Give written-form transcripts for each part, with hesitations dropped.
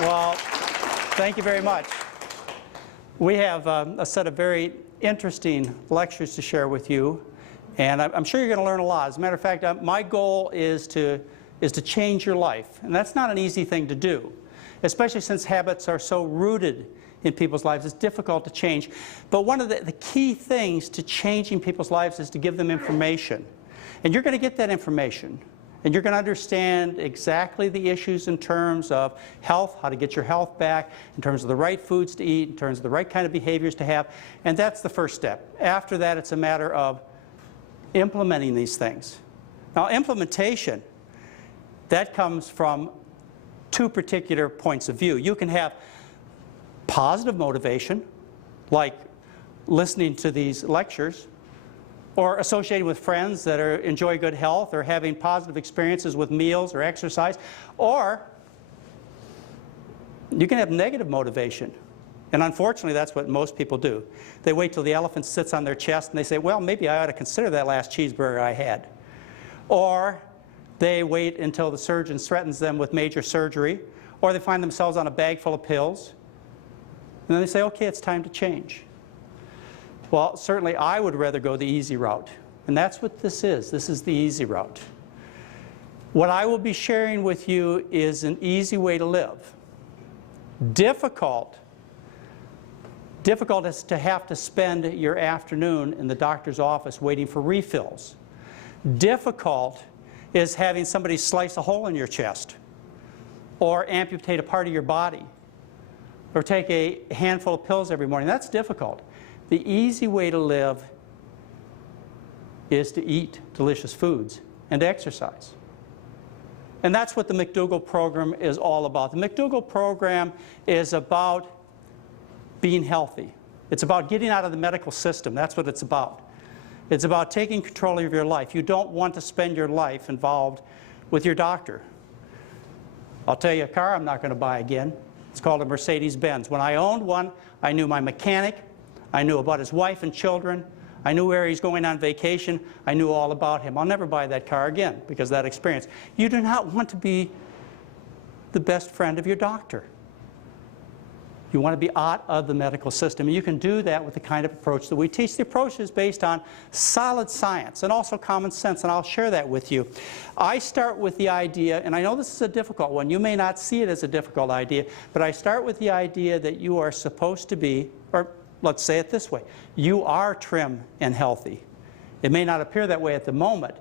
Well, thank you very much. We have a set of very interesting lectures to share with you, and I'm sure you're going to learn a lot. As a matter of fact, my goal is to change your life, and that's not an easy thing to do, especially since habits are so rooted in people's lives. It's difficult to change. But one of the key things to changing people's lives is to give them information. And you're going to get that information. And you're going to understand exactly the issues in terms of health, how to get your health back, in terms of the right foods to eat, in terms of the right kind of behaviors to have. And that's the first step. After that, it's a matter of implementing these things. Now, implementation, that comes from two particular points of view. You can have positive motivation, like listening to these lectures, or associating with friends that enjoy good health, or having positive experiences with meals or exercise. Or you can have negative motivation. And unfortunately, that's what most people do. They wait till the elephant sits on their chest and they say, well, maybe I ought to consider that last cheeseburger I had. Or they wait until the surgeon threatens them with major surgery, or they find themselves on a bag full of pills, and then they say, okay, it's time to change. Well, certainly I would rather go the easy route, and that's what this is. This is the easy route. What I will be sharing with you is an easy way to live. Difficult is to have to spend your afternoon in the doctor's office waiting for refills. Difficult is having somebody slice a hole in your chest, or amputate a part of your body, or take a handful of pills every morning. That's difficult. The easy way to live is to eat delicious foods and to exercise. And that's what the McDougall program is all about. The McDougall program is about being healthy. It's about getting out of the medical system. That's what it's about. It's about taking control of your life. You don't want to spend your life involved with your doctor. I'll tell you a car I'm not going to buy again. It's called a Mercedes-Benz. When I owned one, I knew my mechanic. I knew about his wife and children. I knew where he's going on vacation. I knew all about him. I'll never buy that car again because of that experience. You do not want to be the best friend of your doctor. You want to be out of the medical system. And you can do that with the kind of approach that we teach. The approach is based on solid science and also common sense, and I'll share that with you. I start with the idea, and I know this is a difficult one. You may not see it as a difficult idea, but I start with the idea that you are supposed to be, or let's say it this way, you are trim and healthy. It may not appear that way at the moment,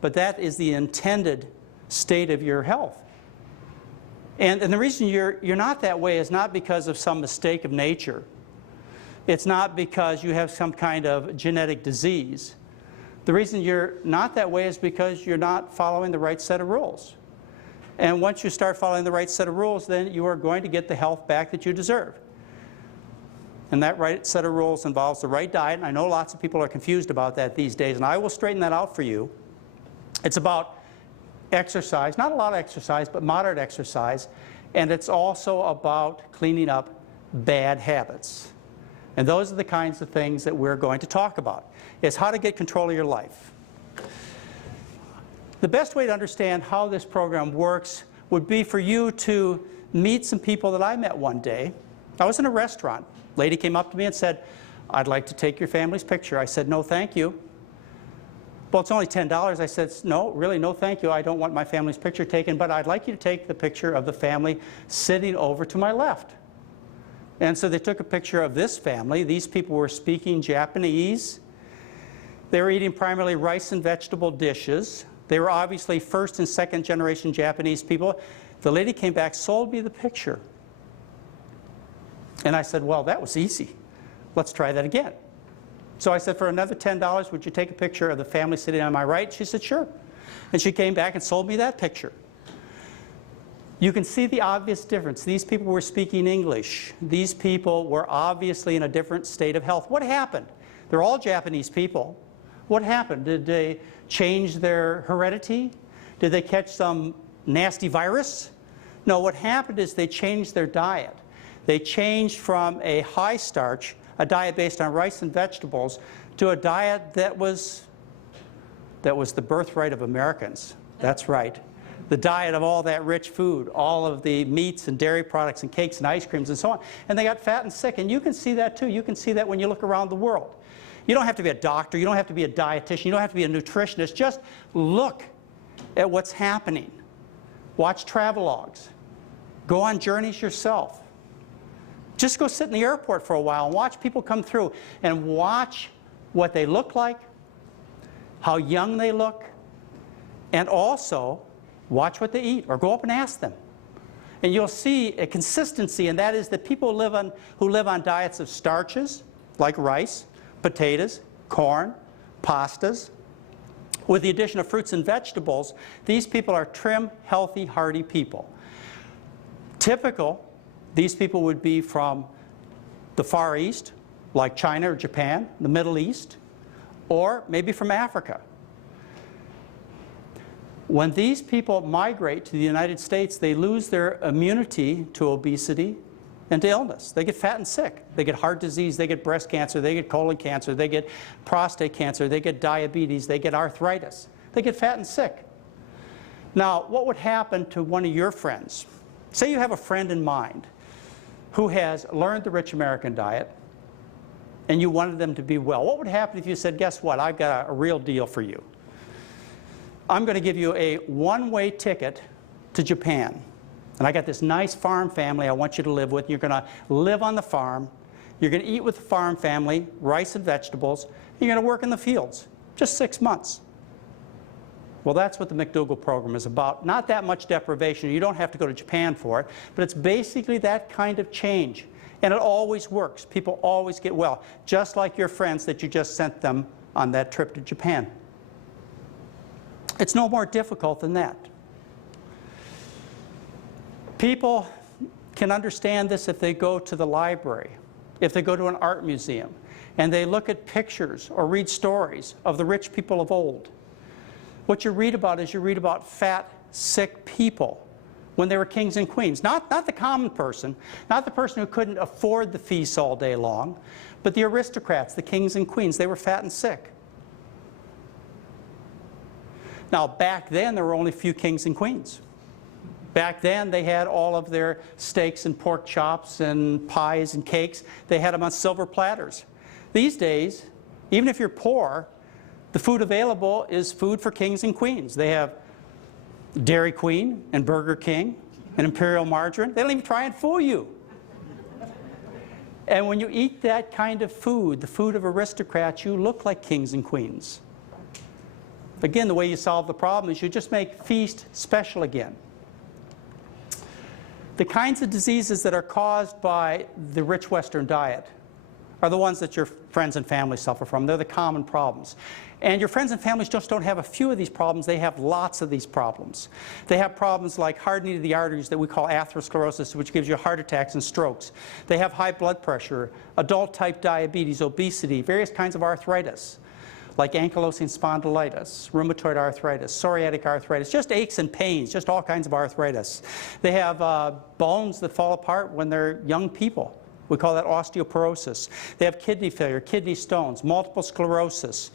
but that is the intended state of your health. And the reason you're not that way is not because of some mistake of nature. It's not because you have some kind of genetic disease. The reason you're not that way is because you're not following the right set of rules. And once you start following the right set of rules, then you are going to get the health back that you deserve. And that right set of rules involves the right diet, and I know lots of people are confused about that these days, and I will straighten that out for you. It's about exercise, not a lot of exercise, but moderate exercise, and it's also about cleaning up bad habits. And those are the kinds of things that we're going to talk about. It's how to get control of your life. The best way to understand how this program works would be for you to meet some people that I met one day. I was in a restaurant. A lady came up to me and said, I'd like to take your family's picture. I said, no, thank you. Well, it's only $10. I said, no, really, no thank you. I don't want my family's picture taken, but I'd like you to take the picture of the family sitting over to my left. And so they took a picture of this family. These people were speaking Japanese. They were eating primarily rice and vegetable dishes. They were obviously first and second generation Japanese people. The lady came back, sold me the picture. And I said, well, that was easy. Let's try that again. So I said, for another $10, would you take a picture of the family sitting on my right? She said, sure. And she came back and sold me that picture. You can see the obvious difference. These people were speaking English. These people were obviously in a different state of health. What happened? They're all Japanese people. What happened? Did they change their heredity? Did they catch some nasty virus? No, what happened is they changed their diet. They changed from a high starch, a diet based on rice and vegetables, to a diet that was the birthright of Americans. That's right. the diet of all that rich food, all of the meats and dairy products and cakes and ice creams and so on. And they got fat and sick. And you can see that too. You can see that when you look around the world. You don't have to be a doctor. You don't have to be a dietitian. You don't have to be a nutritionist. Just look at what's happening. Watch travelogues. Go on journeys yourself. Just go sit in the airport for a while and watch people come through and watch what they look like, how young they look, and also watch what they eat, or go up and ask them. And you'll see a consistency, and that is that people who live on diets of starches, like rice, potatoes, corn, pastas, with the addition of fruits and vegetables, these people are trim, healthy, hearty people. Typical, these people would be from the Far East, like China or Japan, the Middle East, or maybe from Africa. When these people migrate to the United States, they lose their immunity to obesity and to illness. They get fat and sick. They get heart disease, they get breast cancer, they get colon cancer, they get prostate cancer, they get diabetes, they get arthritis. They get fat and sick. Now, what would happen to one of your friends? Say you have a friend in mind who has learned the rich American diet and you wanted them to be well. What would happen if you said, guess what, I've got a real deal for you. I'm going to give you a one-way ticket to Japan. And I got this nice farm family I want you to live with. You're going to live on the farm. You're going to eat with the farm family, rice and vegetables. You're going to work in the fields, just 6 months. Well, that's what the McDougall program is about. Not that much deprivation. You don't have to go to Japan for it. But it's basically that kind of change. And it always works. People always get well, just like your friends that you just sent them on that trip to Japan. It's no more difficult than that. People can understand this if they go to the library, if they go to an art museum, and they look at pictures or read stories of the rich people of old. What you read about is you read about fat, sick people when they were kings and queens. Not the common person, not the person who couldn't afford the feasts all day long, but the aristocrats, the kings and queens. They were fat and sick. Now, back then, there were only a few kings and queens. Back then, they had all of their steaks and pork chops and pies and cakes. They had them on silver platters. These days, even if you're poor, the food available is food for kings and queens. They have Dairy Queen and Burger King and Imperial Margarine. They don't even try and fool you. And when you eat that kind of food, the food of aristocrats, you look like kings and queens. Again, the way you solve the problem is you just make feast special again. The kinds of diseases that are caused by the rich Western diet are the ones that your friends and family suffer from. They're the common problems. And your friends and families just don't have a few of these problems. They have lots of these problems. They have problems like hardening of the arteries that we call atherosclerosis, which gives you heart attacks and strokes. They have high blood pressure, adult-type diabetes, obesity, various kinds of arthritis, like ankylosing spondylitis, rheumatoid arthritis, psoriatic arthritis, just aches and pains, just all kinds of arthritis. They have bones that fall apart when they're young people. We call that osteoporosis. They have kidney failure, kidney stones, multiple sclerosis,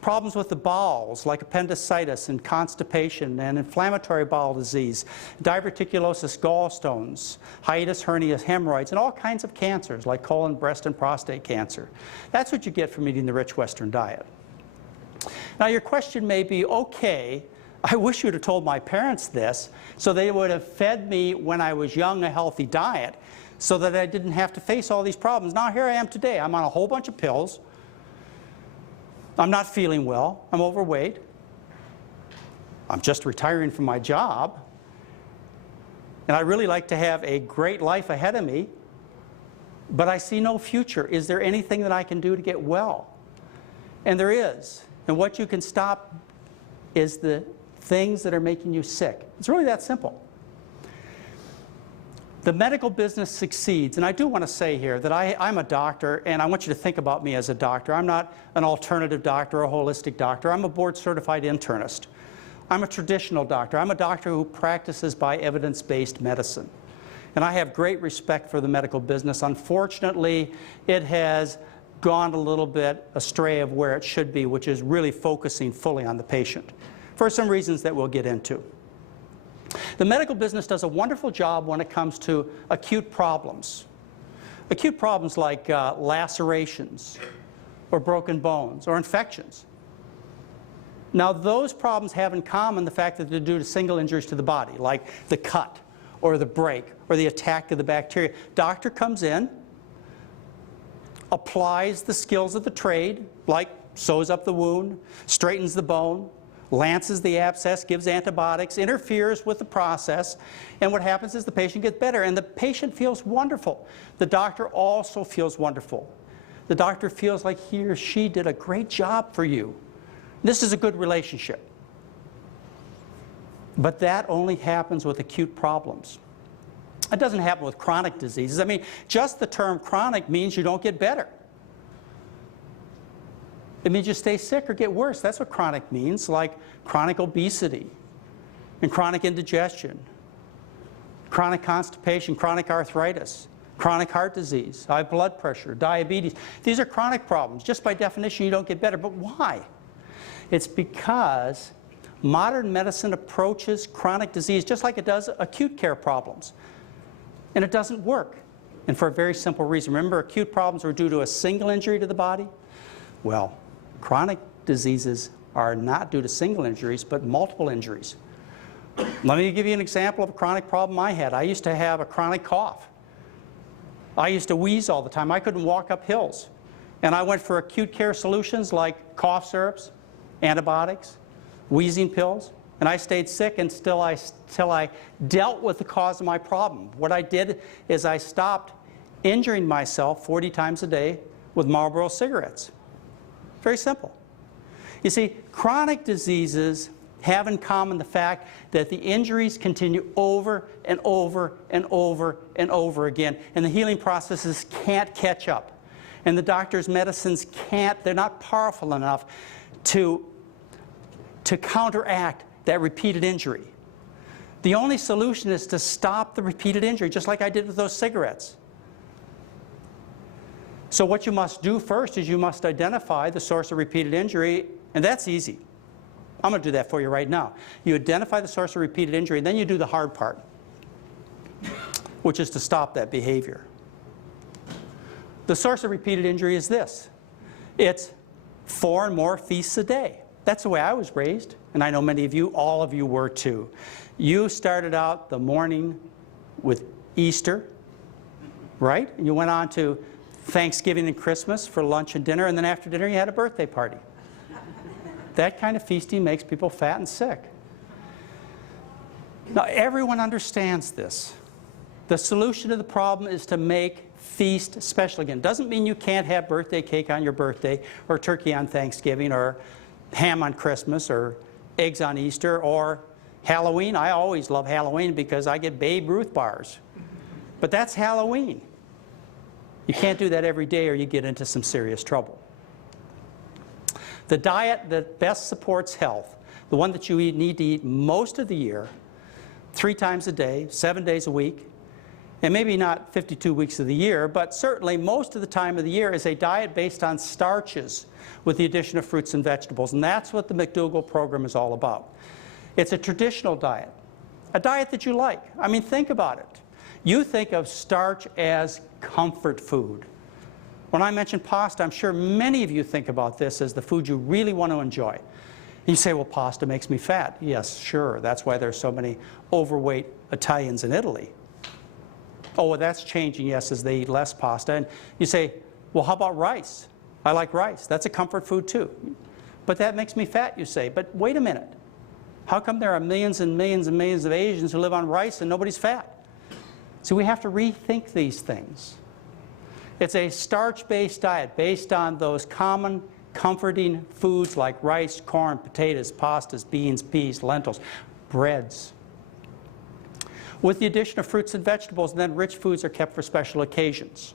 problems with the bowels like appendicitis and constipation and inflammatory bowel disease, diverticulosis, gallstones, hiatus hernias, hemorrhoids, and all kinds of cancers like colon, breast, and prostate cancer. That's what you get from eating the rich Western diet. Now your question may be, okay, I wish you would have told my parents this so they would have fed me when I was young a healthy diet so that I didn't have to face all these problems. Now here I am today. I'm on a whole bunch of pills. I'm not feeling well. I'm overweight. I'm just retiring from my job. And I really like to have a great life ahead of me, but I see no future. Is there anything that I can do to get well? And there is. And what you can stop is the things that are making you sick. It's really that simple. The medical business succeeds, and I do want to say here that I'm a doctor, and I want you to think about me as a doctor. I'm not an alternative doctor or a holistic doctor. I'm a board-certified internist. I'm a traditional doctor. I'm a doctor who practices by evidence-based medicine. And I have great respect for the medical business. Unfortunately, it has gone a little bit astray of where it should be, which is really focusing fully on the patient, for some reasons that we'll get into. The medical business does a wonderful job when it comes to acute problems. Acute problems like lacerations or broken bones or infections. Now those problems have in common the fact that they're due to single injuries to the body, like the cut or the break or the attack of the bacteria. Doctor comes in, applies the skills of the trade, like sews up the wound, straightens the bone, lances the abscess, gives antibiotics, interferes with the process, and what happens is the patient gets better, and the patient feels wonderful. The doctor also feels wonderful. The doctor feels like he or she did a great job for you. This is a good relationship. But that only happens with acute problems. It doesn't happen with chronic diseases. I mean, just the term chronic means you don't get better. It means you stay sick or get worse. That's what chronic means, like chronic obesity and chronic indigestion, chronic constipation, chronic arthritis, chronic heart disease, high blood pressure, diabetes. These are chronic problems. Just by definition, you don't get better. But why? It's because modern medicine approaches chronic disease just like it does acute care problems. And it doesn't work. And for a very simple reason. Remember, acute problems are due to a single injury to the body? Well, chronic diseases are not due to single injuries, but multiple injuries. Let me give you an example of a chronic problem I had. I used to have a chronic cough. I used to wheeze all the time. I couldn't walk up hills. And I went for acute care solutions like cough syrups, antibiotics, wheezing pills, and I stayed sick until I dealt with the cause of my problem. What I did is I stopped injuring myself 40 times a day with Marlboro cigarettes. Very simple. You see, chronic diseases have in common the fact that the injuries continue over and over and over and over again, and the healing processes can't catch up. And the doctor's medicines can't, they're not powerful enough to counteract that repeated injury. The only solution is to stop the repeated injury, just like I did with those cigarettes. So what you must do first is you must identify the source of repeated injury, and that's easy. I'm going to do that for you right now. You identify the source of repeated injury, and then you do the hard part, which is to stop that behavior. The source of repeated injury is this. It's 4 or more feasts a day. That's the way I was raised, and I know many of you, all of you were too. You started out the morning with Easter, right? And you went on to Thanksgiving and Christmas for lunch and dinner, and then after dinner you had a birthday party. That kind of feasting makes people fat and sick. Now everyone understands this. The solution to the problem is to make feast special again. Doesn't mean you can't have birthday cake on your birthday, or turkey on Thanksgiving, or ham on Christmas, or eggs on Easter, or Halloween. I always love Halloween because I get Babe Ruth bars. But that's Halloween. You can't do that every day or you get into some serious trouble. The diet that best supports health, the one that you need to eat most of the year, 3 times a day, 7 days a week, and maybe not 52 weeks of the year, but certainly most of the time of the year, is a diet based on starches with the addition of fruits and vegetables. And that's what the McDougall program is all about. It's a traditional diet, a diet that you like. I mean, think about it. You think of starch as comfort food. When I mention pasta, I'm sure many of you think about this as the food you really want to enjoy. And you say, well, pasta makes me fat. Yes, sure. That's why there's so many overweight Italians in Italy. Oh, well, that's changing, yes, as they eat less pasta. And you say, well, how about rice? I like rice. That's a comfort food too. But that makes me fat, you say. But wait a minute. How come there are millions and millions and millions of Asians who live on rice and nobody's fat? So we have to rethink these things. It's a starch-based diet based on those common comforting foods like rice, corn, potatoes, pastas, beans, peas, lentils, breads, with the addition of fruits and vegetables, and then rich foods are kept for special occasions.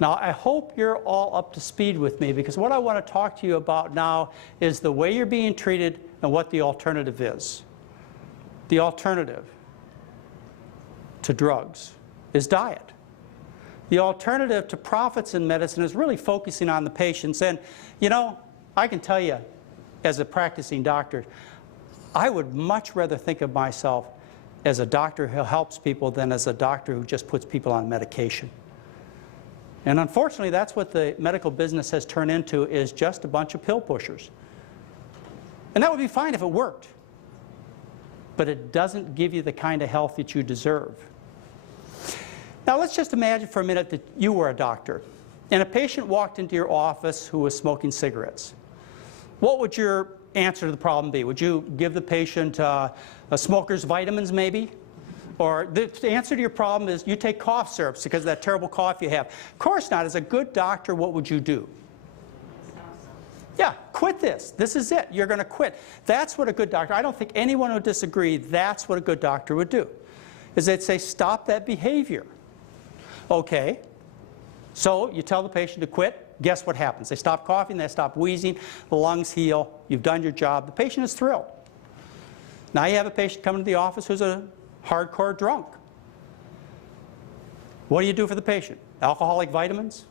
Now, I hope you're all up to speed with me, because what I want to talk to you about now is the way you're being treated and what the alternative is. The alternative to drugs is diet. The alternative to profits in medicine is really focusing on the patients. And, you know, I can tell you, as a practicing doctor, I would much rather think of myself as a doctor who helps people than as a doctor who just puts people on medication. And unfortunately, that's what the medical business has turned into, is just a bunch of pill pushers. And that would be fine if it worked. But it doesn't give you the kind of health that you deserve. Now let's just imagine for a minute that you were a doctor and a patient walked into your office who was smoking cigarettes. What would your answer to the problem be? Would you give the patient a smoker's vitamins maybe? Or the answer to your problem is you take cough syrups because of that terrible cough you have. Of course not. As a good doctor, what would you do? Yeah, quit this. This is it. You're going to quit. That's what a good doctor, I don't think anyone would disagree, that's what a good doctor would do. Is they'd say, stop that behavior. Okay. So you tell the patient to quit. Guess what happens? They stop coughing, they stop wheezing, the lungs heal, you've done your job, the patient is thrilled. Now you have a patient coming to the office who's a hardcore drunk. What do you do for the patient? Alcoholic vitamins?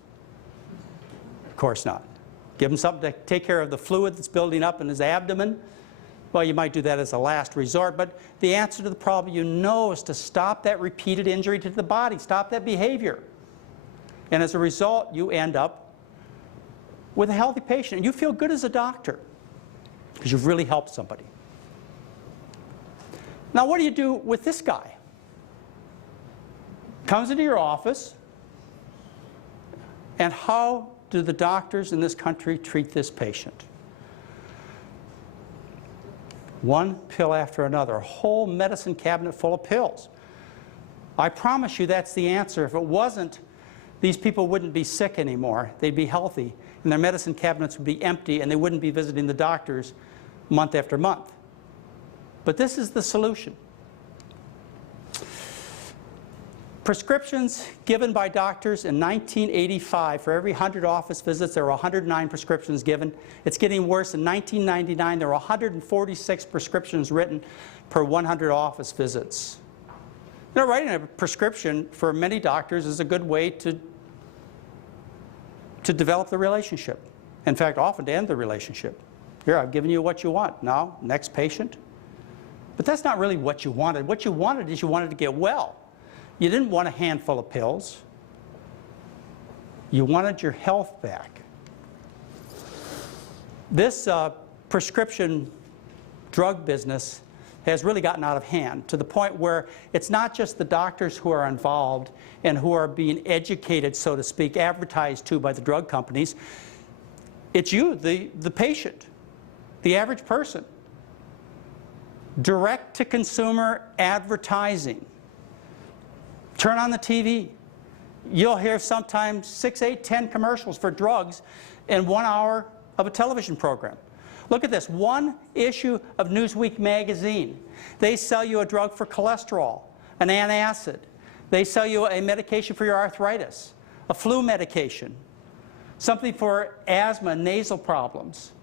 Of course not. Give him something to take care of the fluid that's building up in his abdomen? Well, you might do that as a last resort, but the answer to the problem you know is to stop that repeated injury to the body, stop that behavior. And as a result, you end up with a healthy patient. And you feel good as a doctor because you've really helped somebody. Now, what do you do with this guy? Comes into your office, and how do the doctors in this country treat this patient? One pill after another, a whole medicine cabinet full of pills. I promise you that's the answer. If it wasn't, these people wouldn't be sick anymore. They'd be healthy, and their medicine cabinets would be empty, and they wouldn't be visiting the doctors month after month. But this is the solution. Prescriptions given by doctors in 1985, for every 100 office visits, there were 109 prescriptions given. It's getting worse. In 1999, there were 146 prescriptions written per 100 office visits. You know, writing a prescription for many doctors is a good way to develop the relationship. In fact, often to end the relationship. Here, I've given you what you want. Now, next patient. But that's not really what you wanted. What you wanted is you wanted to get well. You didn't want a handful of pills. You wanted your health back. This prescription drug business has really gotten out of hand to the point where it's not just the doctors who are involved and who are being educated, so to speak, advertised to by the drug companies. It's you, the patient, the average person. Direct-to-consumer advertising. Turn on the TV. You'll hear sometimes 6, 8, 10 commercials for drugs in 1 hour of a television program. Look at this, one issue of Newsweek magazine. They sell you a drug for cholesterol, an antacid. They sell you a medication for your arthritis, a flu medication, something for asthma, nasal problems.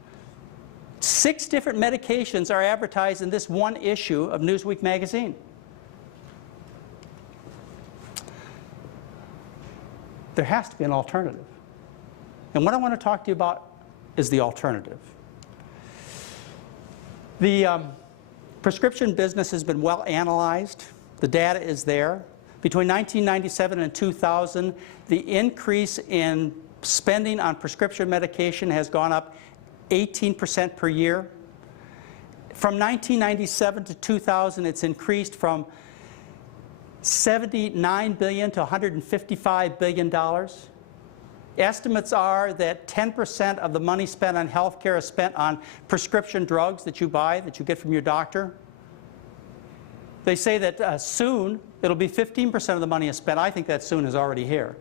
6 different medications are advertised in this one issue of Newsweek magazine. There has to be an alternative. And what I want to talk to you about is the alternative. The prescription business has been well analyzed. The data is there. Between 1997 and 2000, the increase in spending on prescription medication has gone up 18% per year. From 1997 to 2000, it's increased from $79 billion to $155 billion. Estimates are that 10% of the money spent on health care is spent on prescription drugs that you buy, that you get from your doctor. They say that soon it'll be 15% of the money is spent. I think that soon is already here.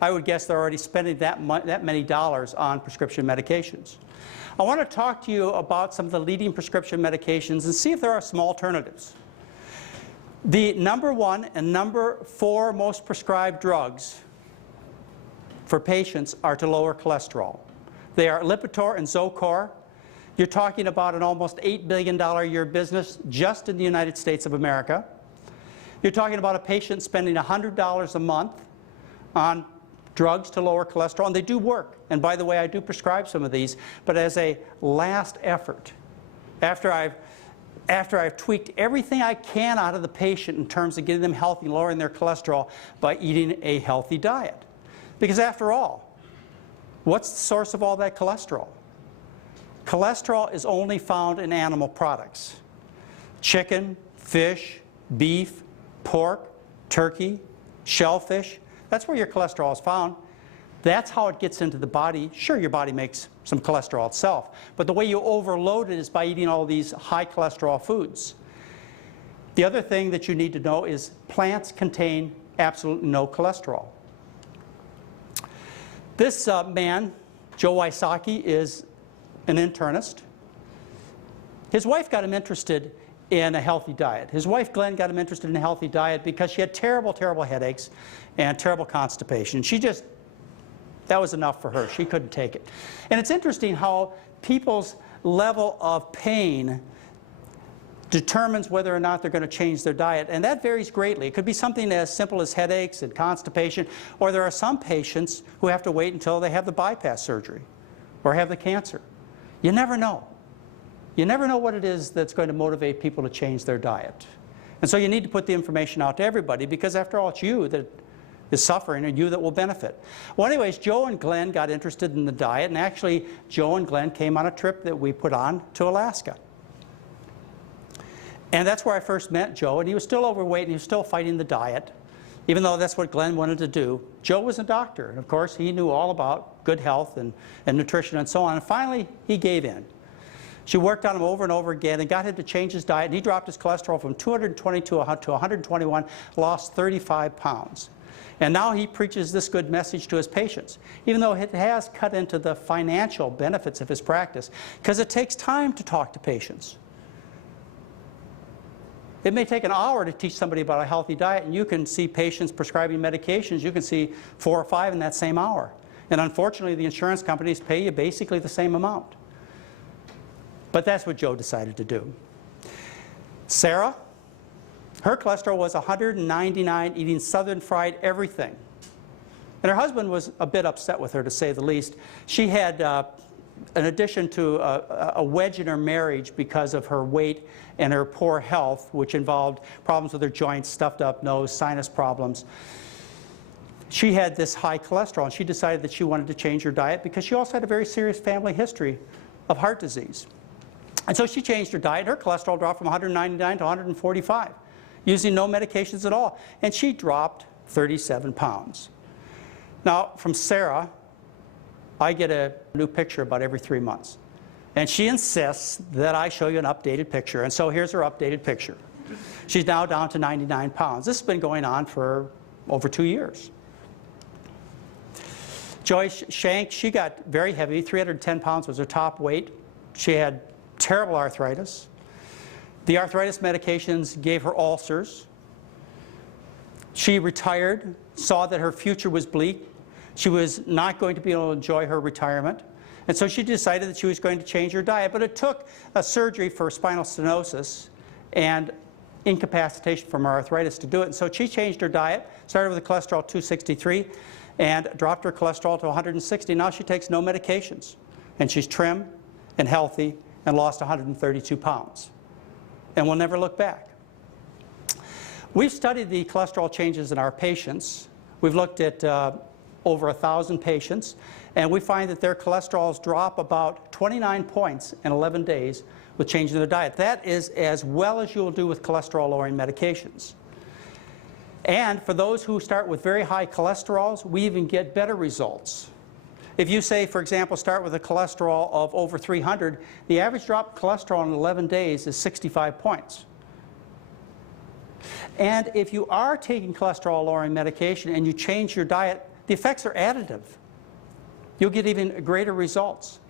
I would guess they're already spending that many dollars on prescription medications. I want to talk to you about some of the leading prescription medications and see if there are some alternatives. The #1 and #4 most prescribed drugs for patients are to lower cholesterol. They are Lipitor and Zocor. You're talking about an almost $8 billion a year business just in the United States of America. You're talking about a patient spending $100 a month on drugs to lower cholesterol, and they do work. And by the way, I do prescribe some of these, but as a last effort, after I've after I've tweaked everything I can out of the patient in terms of getting them healthy, lowering their cholesterol by eating a healthy diet. Because after all, what's the source of all that cholesterol? Cholesterol is only found in animal products. Chicken, fish, beef, pork, turkey, shellfish. That's where your cholesterol is found. That's how it gets into the body. Sure, your body makes some cholesterol itself, but the way you overload it is by eating all these high cholesterol foods. The other thing that you need to know is plants contain absolutely no cholesterol. This man, Joe Wysocki, is an internist. His wife got him interested in a healthy diet. His wife, Glenn, got him interested in a healthy diet because she had terrible, terrible headaches and terrible constipation. That was enough for her. She couldn't take it. And it's interesting how people's level of pain determines whether or not they're going to change their diet, and that varies greatly. It could be something as simple as headaches and constipation, or there are some patients who have to wait until they have the bypass surgery or have the cancer. You never know. You never know what it is that's going to motivate people to change their diet. And so you need to put the information out to everybody, because after all, it's you that is suffering and you that will benefit. Well, anyways, Joe and Glenn got interested in the diet, and actually Joe and Glenn came on a trip that we put on to Alaska. And that's where I first met Joe, and he was still overweight and he was still fighting the diet, even though that's what Glenn wanted to do. Joe was a doctor, and of course he knew all about good health and nutrition and so on, and finally he gave in. She worked on him over and over again and got him to change his diet, and he dropped his cholesterol from 220 to 121, lost 35 pounds. And now he preaches this good message to his patients, even though it has cut into the financial benefits of his practice, because it takes time to talk to patients. It may take an hour to teach somebody about a healthy diet, and you can see patients prescribing medications. You can see 4 or 5 in that same hour. And unfortunately, the insurance companies pay you basically the same amount. But that's what Joe decided to do. Sarah, her cholesterol was 199, eating southern fried everything. And her husband was a bit upset with her, to say the least. She had, in addition to a wedge in her marriage because of her weight and her poor health, which involved problems with her joints, stuffed up nose, sinus problems, she had this high cholesterol, and she decided that she wanted to change her diet because she also had a very serious family history of heart disease. And so she changed her diet. Her cholesterol dropped from 199 to 145, using no medications at all. And she dropped 37 pounds. Now, from Sarah, I get a new picture about every 3 months. And she insists that I show you an updated picture. And so here's her updated picture. She's now down to 99 pounds. This has been going on for over 2 years. Joyce Shank, she got very heavy. 310 pounds was her top weight. She had terrible arthritis. The arthritis medications gave her ulcers. She retired, saw that her future was bleak. She was not going to be able to enjoy her retirement. And so she decided that she was going to change her diet. But it took a surgery for spinal stenosis and incapacitation from her arthritis to do it. And so she changed her diet, started with a cholesterol 263, and dropped her cholesterol to 160. Now she takes no medications. And she's trim and healthy and lost 132 pounds. And will never look back. We've studied the cholesterol changes in our patients. We've looked at over 1,000 patients, and we find that their cholesterols drop about 29 points in 11 days with changing their diet. That is as well as you will do with cholesterol-lowering medications. And for those who start with very high cholesterols, we even get better results. If you say, for example, start with a cholesterol of over 300, the average drop of cholesterol in 11 days is 65 points. And if you are taking cholesterol-lowering medication and you change your diet, the effects are additive. You'll get even greater results.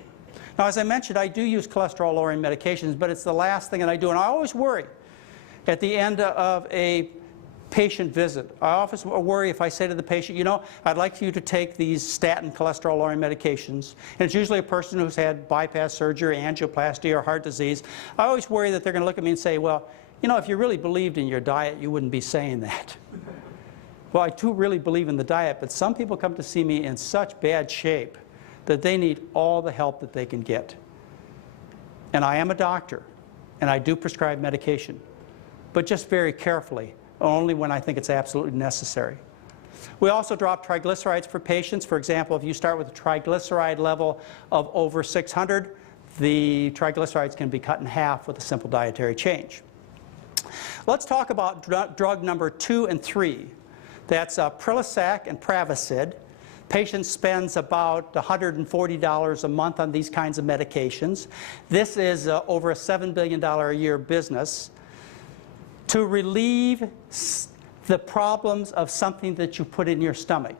Now, as I mentioned, I do use cholesterol-lowering medications, but it's the last thing that I do. And I always worry at the end of a patient visit. I often worry if I say to the patient, you know, I'd like you to take these statin cholesterol-lowering medications, and it's usually a person who's had bypass surgery, angioplasty, or heart disease. I always worry that they're going to look at me and say, well, you know, if you really believed in your diet, you wouldn't be saying that. Well, I do really believe in the diet, but some people come to see me in such bad shape that they need all the help that they can get. And I am a doctor, and I do prescribe medication, but just very carefully, only when I think it's absolutely necessary. We also drop triglycerides for patients. For example, if you start with a triglyceride level of over 600, the triglycerides can be cut in half with a simple dietary change. Let's talk about drug number 2 and 3. That's Prilosec and Prevacid. Patient spends about $140 a month on these kinds of medications. This is over a $7 billion a year business to relieve the problems of something that you put in your stomach.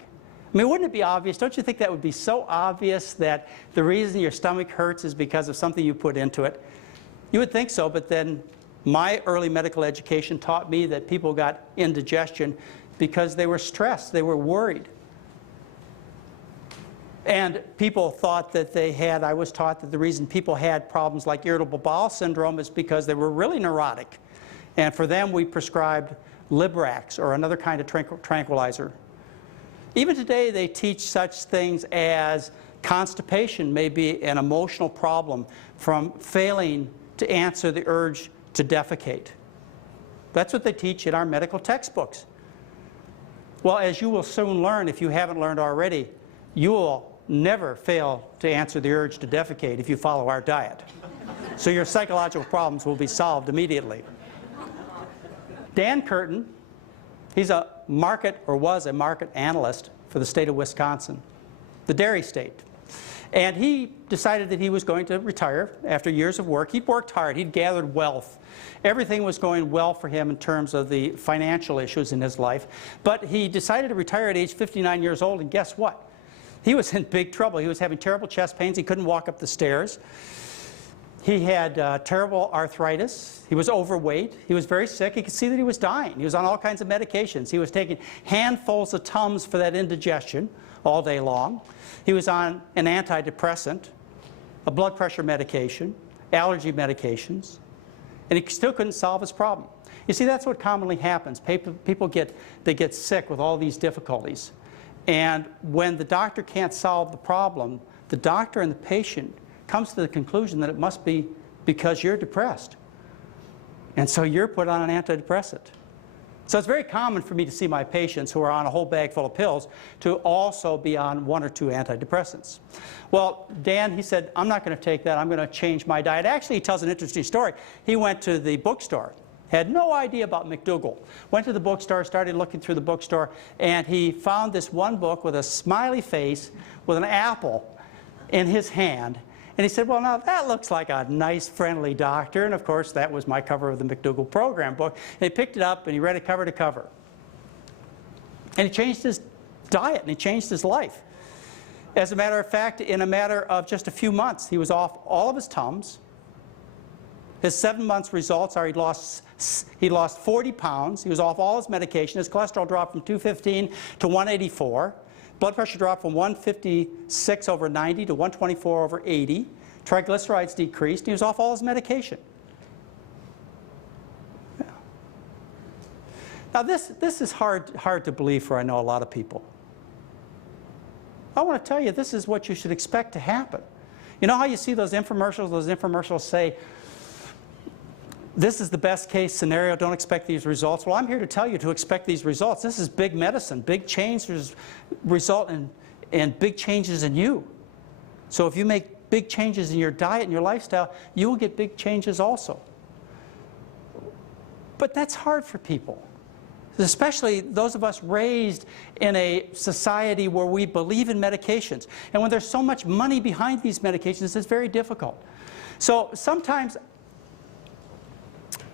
I mean, wouldn't it be obvious? Don't you think that would be so obvious that the reason your stomach hurts is because of something you put into it? You would think so, but then my early medical education taught me that people got indigestion because they were stressed, they were worried. And people thought that they had, I was taught that the reason people had problems like irritable bowel syndrome is because they were really neurotic. And for them, we prescribed Librax or another kind of tranquilizer. Even today, they teach such things as constipation may be an emotional problem from failing to answer the urge to defecate. That's what they teach in our medical textbooks. Well, as you will soon learn, if you haven't learned already, you will never fail to answer the urge to defecate if you follow our diet. So your psychological problems will be solved immediately. Dan Curtin, he's a market, or was a market analyst for the state of Wisconsin, the dairy state. And he decided that he was going to retire after years of work. He'd worked hard, he'd gathered wealth. Everything was going well for him in terms of the financial issues in his life. But he decided to retire at age 59 years old, and guess what? He was in big trouble. He was having terrible chest pains. He couldn't walk up the stairs. He had terrible arthritis. He was overweight. He was very sick. He could see that he was dying. He was on all kinds of medications. He was taking handfuls of Tums for that indigestion all day long. He was on an antidepressant, a blood pressure medication, allergy medications, and he still couldn't solve his problem. You see, that's what commonly happens. People get sick with all these difficulties. And when the doctor can't solve the problem, the doctor and the patient comes to the conclusion that it must be because you're depressed. And so you're put on an antidepressant. So it's very common for me to see my patients who are on a whole bag full of pills to also be on 1 or 2 antidepressants. Well, Dan, he said, I'm not going to take that. I'm going to change my diet. Actually, he tells an interesting story. He went to the bookstore, had no idea about McDougall. Went to the bookstore, started looking through the bookstore, and he found this one book with a smiley face with an apple in his hand. And he said, well, now that looks like a nice, friendly doctor. And of course, that was my cover of the McDougall program book. And he picked it up and he read it cover to cover. And he changed his diet and he changed his life. As a matter of fact, in a matter of just a few months, he was off all of his Tums. His 7 months results are he lost 40 pounds. He was off all his medication. His cholesterol dropped from 215 to 184. Blood pressure dropped from 156 over 90 to 124 over 80. Triglycerides decreased. He was off all his medication. Yeah. Now this is hard to believe for, I know, a lot of people. I want to tell you, this is what you should expect to happen. You know how you see those infomercials say, this is the best case scenario, don't expect these results. Well, I'm here to tell you to expect these results. This is big medicine. Big changes result in big changes in you. So if you make big changes in your diet and your lifestyle, you will get big changes also. But that's hard for people, especially those of us raised in a society where we believe in medications. And when there's so much money behind these medications, it's very difficult. So sometimes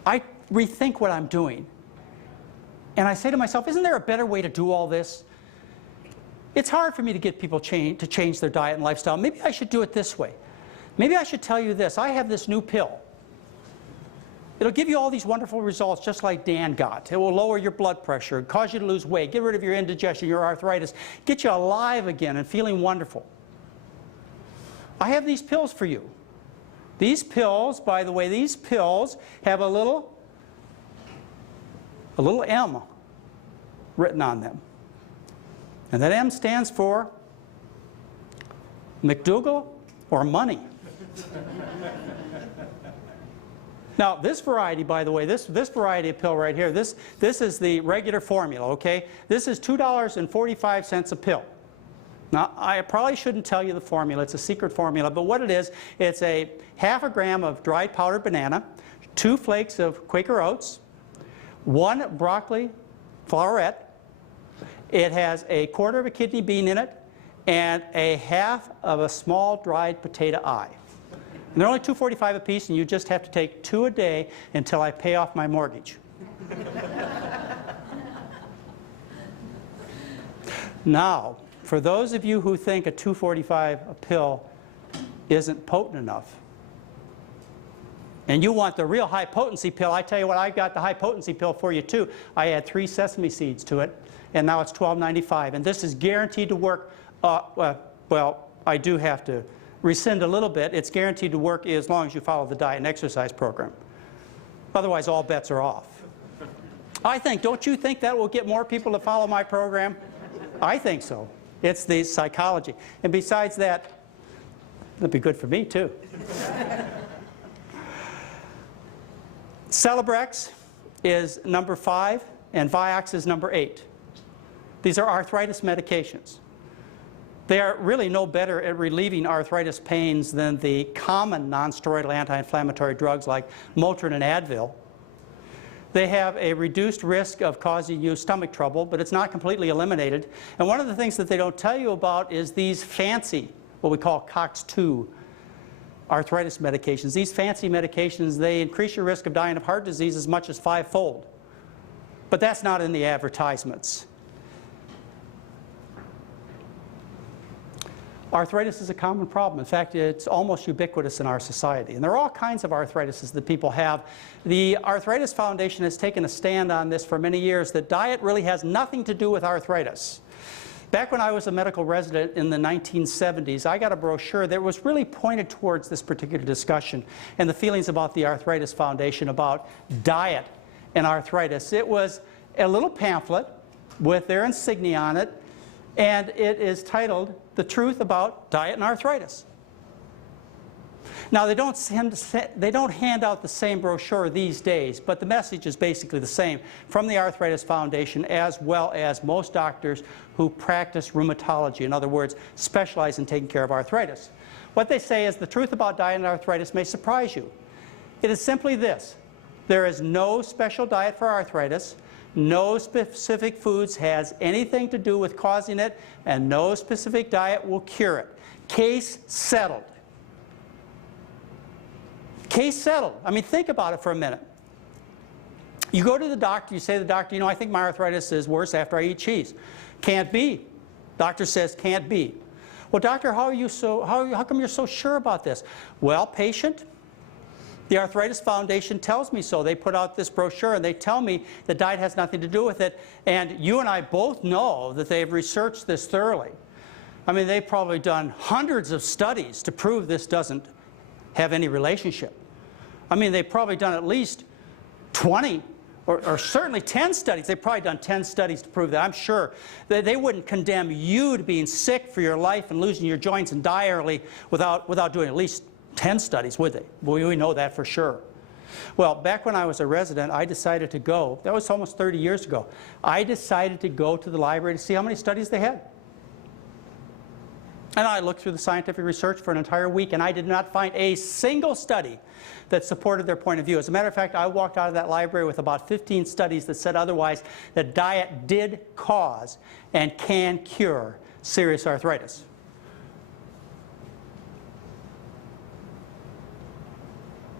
I rethink what I'm doing. And I say to myself, isn't there a better way to do all this? It's hard for me to get people to change their diet and lifestyle. Maybe I should do it this way. Maybe I should tell you this. I have this new pill. It'll give you all these wonderful results just like Dan got. It will lower your blood pressure, cause you to lose weight, get rid of your indigestion, your arthritis, get you alive again and feeling wonderful. I have these pills for you. These pills, by the way, these pills have a little M written on them. And that M stands for McDougall or money. Now, this variety, by the way, this variety of pill right here, this is the regular formula, okay? This is $2.45 a pill. Now, I probably shouldn't tell you the formula. It's a secret formula. But what it is, it's a half a gram of dried powdered banana, 2 flakes of Quaker oats, 1 broccoli flowerette. It has a quarter of a kidney bean in it, and a half of a small dried potato eye. And they're only $2.45 a piece, and you just have to take 2 a day until I pay off my mortgage. Now, for those of you who think a $2.45 a pill isn't potent enough, and you want the real high potency pill, I tell you what, I got the high potency pill for you too. I add 3 sesame seeds to it, and now it's $12.95. And this is guaranteed to work. Well, I do have to rescind a little bit. It's guaranteed to work as long as you follow the diet and exercise program. Otherwise, all bets are off. I think, don't you think that will get more people to follow my program? I think so. It's the psychology. And besides that, it'd be good for me too. Celebrex is number 5, and Vioxx is number 8. These are arthritis medications. They are really no better at relieving arthritis pains than the common non-steroidal anti-inflammatory drugs like Motrin and Advil. They have a reduced risk of causing you stomach trouble, but it's not completely eliminated. And one of the things that they don't tell you about is these fancy, what we call COX-2 arthritis medications. These fancy medications, they increase your risk of dying of heart disease as much as 5-fold. But that's not in the advertisements. Arthritis is a common problem. In fact, it's almost ubiquitous in our society. And there are all kinds of arthritises that people have. The Arthritis Foundation has taken a stand on this for many years, that diet really has nothing to do with arthritis. Back when I was a medical resident in the 1970s, I got a brochure that was really pointed towards this particular discussion and the feelings about the Arthritis Foundation about diet and arthritis. It was a little pamphlet with their insignia on it, and it is titled "The Truth About Diet and Arthritis." Now, they don't hand out the same brochure these days, but the message is basically the same from the Arthritis Foundation, as well as most doctors who practice rheumatology, in other words, specialize in taking care of arthritis. What they say is the truth about diet and arthritis may surprise you. It is simply this: there is no special diet for arthritis. No specific foods has anything to do with causing it, and no specific diet will cure it. Case settled. Case settled. I mean, think about it for a minute. You go to the doctor, you say to the doctor, you know, I think my arthritis is worse after I eat cheese. Can't be. Doctor says can't be. Well, doctor, how come you're so sure about this? Well, patient, the Arthritis Foundation tells me so. They put out this brochure and they tell me that diet has nothing to do with it. And you and I both know that they've researched this thoroughly. I mean, they've probably done hundreds of studies to prove this doesn't have any relationship. I mean, they've probably done at least 20 or certainly 10 studies. They've probably done 10 studies to prove that. I'm sure that they wouldn't condemn you to being sick for your life and losing your joints and die early without doing at least 10 studies, would they? We know that for sure. Well, back when I was a resident, I decided to go. That was almost 30 years ago. I decided to go to the library to see how many studies they had. And I looked through the scientific research for an entire week, and I did not find a single study that supported their point of view. As a matter of fact, I walked out of that library with about 15 studies that said otherwise, that diet did cause and can cure serious arthritis.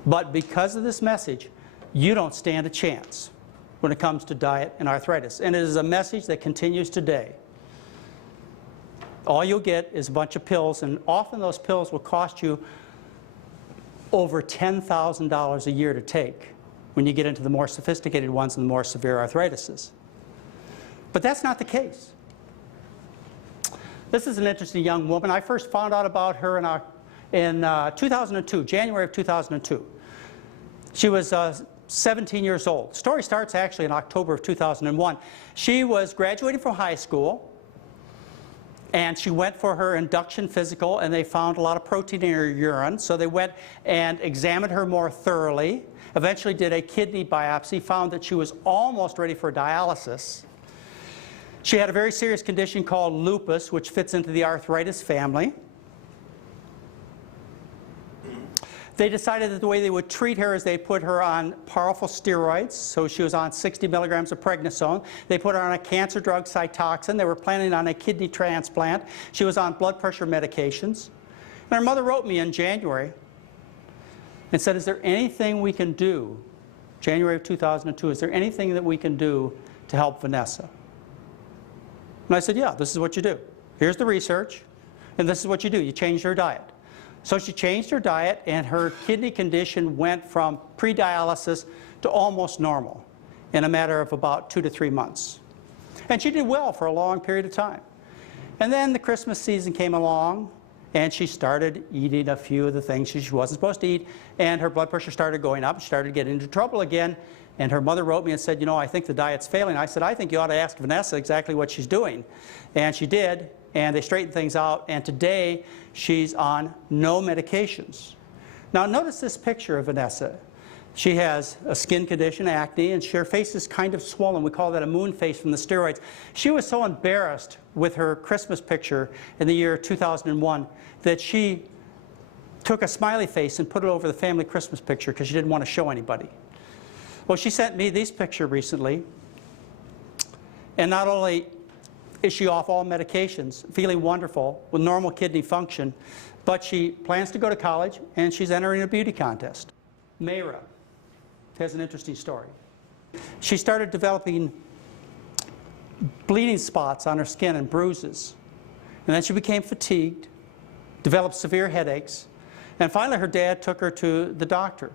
But because of this message, you don't stand a chance when it comes to diet and arthritis. And it is a message that continues today. All you'll get is a bunch of pills, and often those pills will cost you over $10,000 a year to take when you get into the more sophisticated ones and the more severe arthritises. But that's not the case. This is an interesting young woman. I first found out about her in 2002, January of 2002. She was 17 years old. The story starts actually in October of 2001. She was graduating from high school, and she went for her induction physical, and they found a lot of protein in her urine. So they went and examined her more thoroughly, eventually did a kidney biopsy, found that she was almost ready for dialysis. She had a very serious condition called lupus, which fits into the arthritis family. They decided that the way they would treat her is they put her on powerful steroids. So she was on 60 milligrams of prednisone. They put her on a cancer drug, Cytoxan. They were planning on a kidney transplant. She was on blood pressure medications. And her mother wrote me in January and said, is there anything we can do, January of 2002, is there anything that we can do to help Vanessa? And I said, yeah, this is what you do. Here's the research, and this is what you do. You change her diet. So she changed her diet, and her kidney condition went from pre-dialysis to almost normal in a matter of about 2 to 3 months. And she did well for a long period of time. And then the Christmas season came along, and she started eating a few of the things she wasn't supposed to eat, and her blood pressure started going up. She started getting into trouble again, and her mother wrote me and said, you know, I think the diet's failing. I said, I think you ought to ask Vanessa exactly what she's doing. And she did, and they straightened things out, and today she's on no medications. Now notice this picture of Vanessa. She has a skin condition, acne, and her face is kind of swollen. We call that a moon face from the steroids. She was so embarrassed with her Christmas picture in the year 2001 that she took a smiley face and put it over the family Christmas picture because she didn't want to show anybody. Well, she sent me this picture recently, and not only is she off all medications, feeling wonderful with normal kidney function, but she plans to go to college, and she's entering a beauty contest. Mayra has an interesting story. She started developing bleeding spots on her skin and bruises, and then she became fatigued, developed severe headaches, and finally her dad took her to the doctor.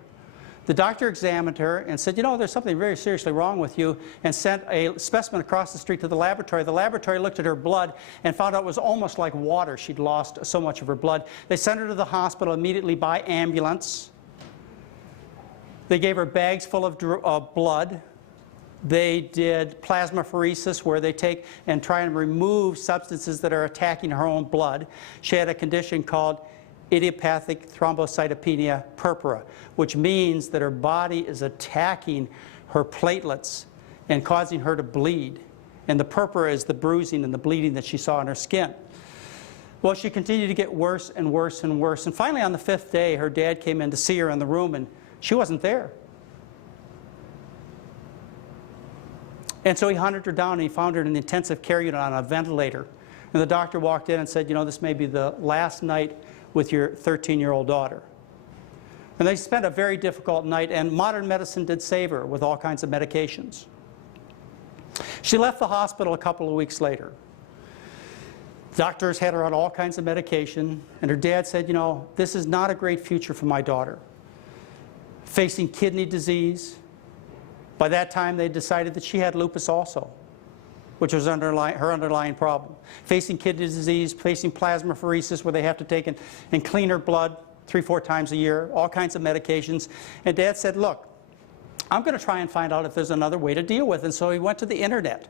The doctor examined her and said, you know, there's something very seriously wrong with you, and sent a specimen across the street to the laboratory. The laboratory looked at her blood and found out it was almost like water. She'd lost so much of her blood. They sent her to the hospital immediately by ambulance. They gave her bags full of blood. They did plasmapheresis, where they take and try and remove substances that are attacking her own blood. She had a condition called idiopathic thrombocytopenia purpura, which means that her body is attacking her platelets and causing her to bleed. And the purpura is the bruising and the bleeding that she saw on her skin. Well, she continued to get worse and worse and worse. And finally, on the 5th day, her dad came in to see her in the room, and she wasn't there. And so he hunted her down, and he found her in an intensive care unit on a ventilator. And the doctor walked in and said, you know, this may be the last night with your 13-year-old daughter. And they spent a very difficult night, and modern medicine did save her with all kinds of medications. She left the hospital a couple of weeks later. Doctors had her on all kinds of medication, and her dad said, you know, this is not a great future for my daughter. Facing kidney disease. By that time, they decided that she had lupus also, which was her underlying problem. Facing kidney disease, facing plasmapheresis, where they have to take and clean her blood 3-4 times a year, all kinds of medications. And Dad said, look, I'm going to try and find out if there's another way to deal with it. And so he went to the internet,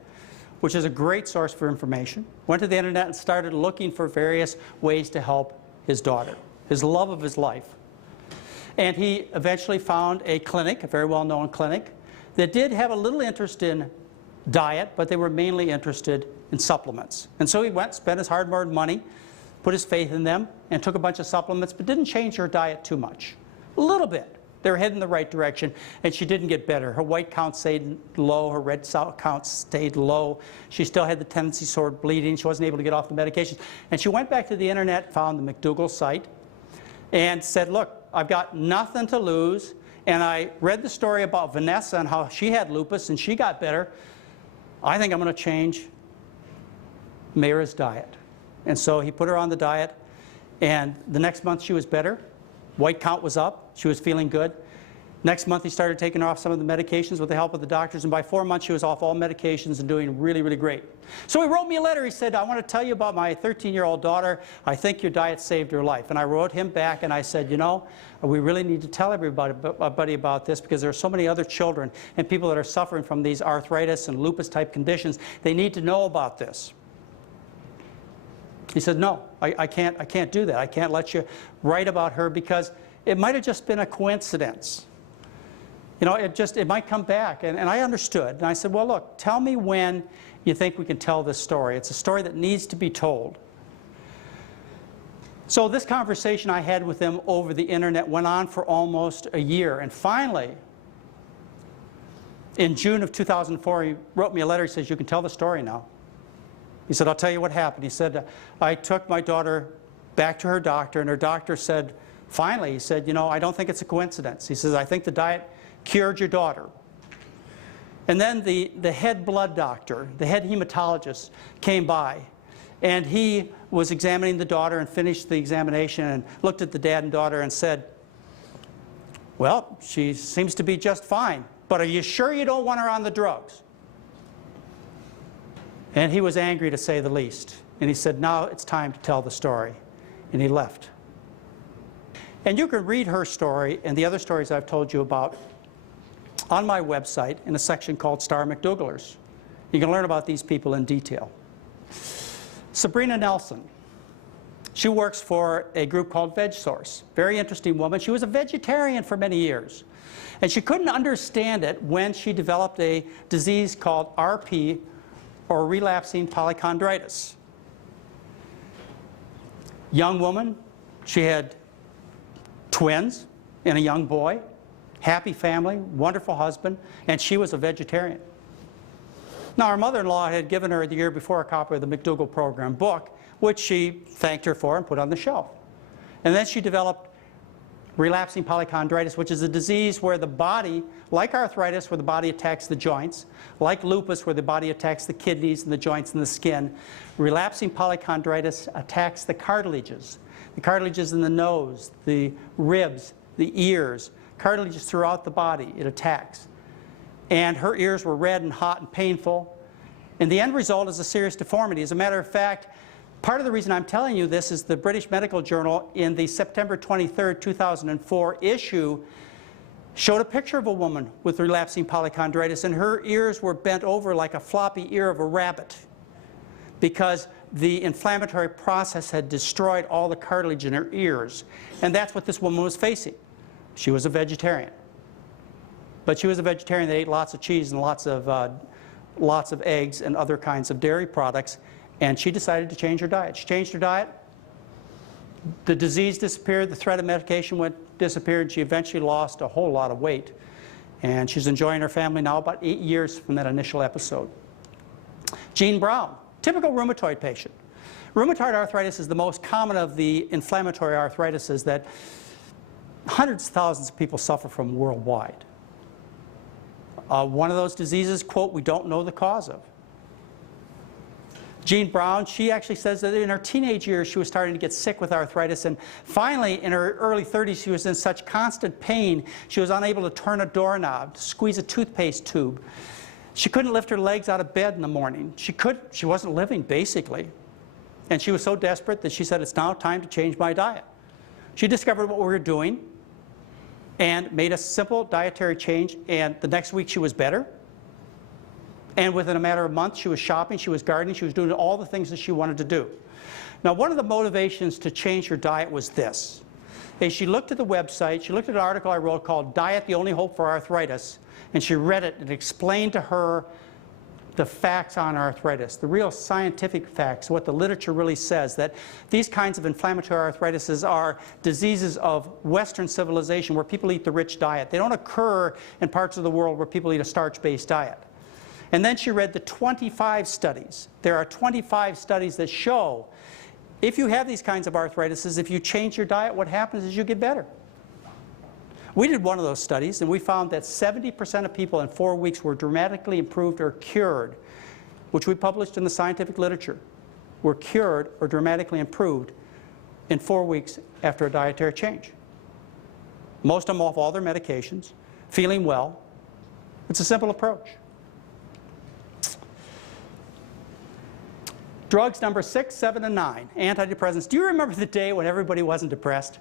which is a great source for information. Went to the internet and started looking for various ways to help his daughter, his love of his life. And he eventually found a clinic, a very well-known clinic, that did have a little interest in diet, but they were mainly interested in supplements. And so he went, spent his hard-earned money, put his faith in them, and took a bunch of supplements, but didn't change her diet too much. A little bit. They were heading in the right direction, and she didn't get better. Her white count stayed low, her red cell count stayed low. She still had the tendency toward bleeding. She wasn't able to get off the medications. And she went back to the internet, found the McDougall site, and said, look, I've got nothing to lose. And I read the story about Vanessa and how she had lupus and she got better. I think I'm going to change Mayra's diet. And so he put her on the diet, and the next month she was better. White count was up. She was feeling good. Next month he started taking her off some of the medications with the help of the doctors, and by 4 months she was off all medications and doing really, really great. So he wrote me a letter. He said, I want to tell you about my 13-year-old daughter. I think your diet saved her life. And I wrote him back and I said, you know, we really need to tell everybody about this, because there are so many other children and people that are suffering from these arthritis and lupus type conditions. They need to know about this. He said, no, I can't do that. I can't let you write about her, because it might have just been a coincidence You know, it might come back. And I understood. And I said, well, look, tell me when you think we can tell this story. It's a story that needs to be told. So this conversation I had with him over the internet went on for almost a year. And finally, in June of 2004, he wrote me a letter. He says, you can tell the story now. He said, I'll tell you what happened. He said, I took my daughter back to her doctor, and her doctor said, finally, he said, you know, I don't think it's a coincidence. He says, I think the diet cured your daughter. And then the head blood doctor, the head hematologist, came by. And he was examining the daughter and finished the examination and looked at the dad and daughter and said, well, she seems to be just fine, but are you sure you don't want her on the drugs? And he was angry, to say the least. And he said, now it's time to tell the story. And he left. And you can read her story and the other stories I've told you about on my website in a section called Star McDougallers. You can learn about these people in detail. Sabrina Nelson. She works for a group called VegSource. Very interesting woman. She was a vegetarian for many years. And she couldn't understand it when she developed a disease called RP, or relapsing polychondritis. Young woman, she had twins and a young boy, happy family, wonderful husband, and she was a vegetarian. Now, her mother-in-law had given her the year before a copy of the McDougall Program book, which she thanked her for and put on the shelf. And then she developed relapsing polychondritis, which is a disease where the body, like arthritis, where the body attacks the joints, like lupus, where the body attacks the kidneys and the joints and the skin, relapsing polychondritis attacks the cartilages in the nose, the ribs, the ears, cartilages throughout the body it attacks. And her ears were red and hot and painful. And the end result is a serious deformity. As a matter of fact, part of the reason I'm telling you this is the British Medical Journal in the September 23, 2004 issue showed a picture of a woman with relapsing polychondritis, and her ears were bent over like a floppy ear of a rabbit because the inflammatory process had destroyed all the cartilage in her ears. And that's what this woman was facing. She was a vegetarian. But she was a vegetarian that ate lots of cheese and lots of eggs and other kinds of dairy products. And she decided to change her diet. She changed her diet. The disease disappeared. The threat of medication disappeared. She eventually lost a whole lot of weight. And she's enjoying her family now about 8 years from that initial episode. Jean Brown, typical rheumatoid patient. Rheumatoid arthritis is the most common of the inflammatory arthritises that hundreds of thousands of people suffer from worldwide. One of those diseases, quote, we don't know the cause of. Jean Brown, she actually says that in her teenage years she was starting to get sick with arthritis, and finally in her early 30s she was in such constant pain she was unable to turn a doorknob, to squeeze a toothpaste tube. She couldn't lift her legs out of bed in the morning. She wasn't living, basically. And she was so desperate that she said, it's now time to change my diet. She discovered what we were doing and made a simple dietary change, and the next week she was better. And within a matter of months, she was shopping, she was gardening, she was doing all the things that she wanted to do. Now, one of the motivations to change her diet was this. As she looked at the website, she looked at an article I wrote called Diet, the Only Hope for Arthritis, and she read it and explained to her the facts on arthritis, the real scientific facts, what the literature really says, that these kinds of inflammatory arthritises are diseases of Western civilization where people eat the rich diet. They don't occur in parts of the world where people eat a starch-based diet. And then she read the 25 studies. There are 25 studies that show if you have these kinds of arthritises, if you change your diet, what happens is you get better. We did one of those studies, and we found that 70% of people in 4 weeks were dramatically improved or cured, which we published in the scientific literature, were cured or dramatically improved in 4 weeks after a dietary change. Most of them off all their medications, feeling well. It's a simple approach. Drugs number 6, 7, and 9, antidepressants. Do you remember the day when everybody wasn't depressed?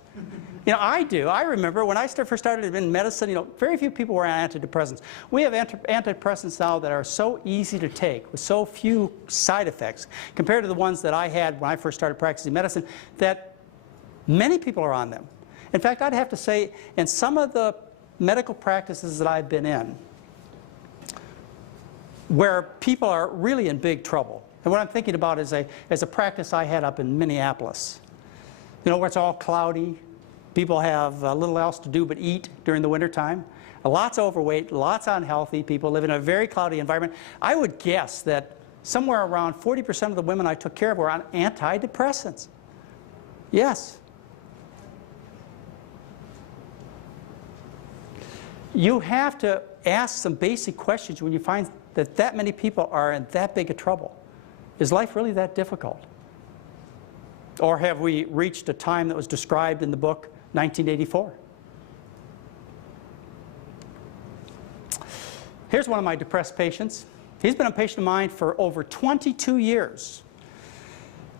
You know, I do. I remember when I first started in medicine, you know, very few people were on antidepressants. We have antidepressants now that are so easy to take with so few side effects compared to the ones that I had when I first started practicing medicine that many people are on them. In fact, I'd have to say in some of the medical practices that I've been in where people are really in big trouble. And what I'm thinking about is a practice I had up in Minneapolis. You know, where it's all cloudy, people have little else to do but eat during the wintertime. Lots of overweight, lots of unhealthy people live in a very cloudy environment. I would guess that somewhere around 40% of the women I took care of were on antidepressants. Yes. You have to ask some basic questions when you find that that many people are in that big a trouble. Is life really that difficult? Or have we reached a time that was described in the book 1984? Here's one of my depressed patients. He's been a patient of mine for over 22 years.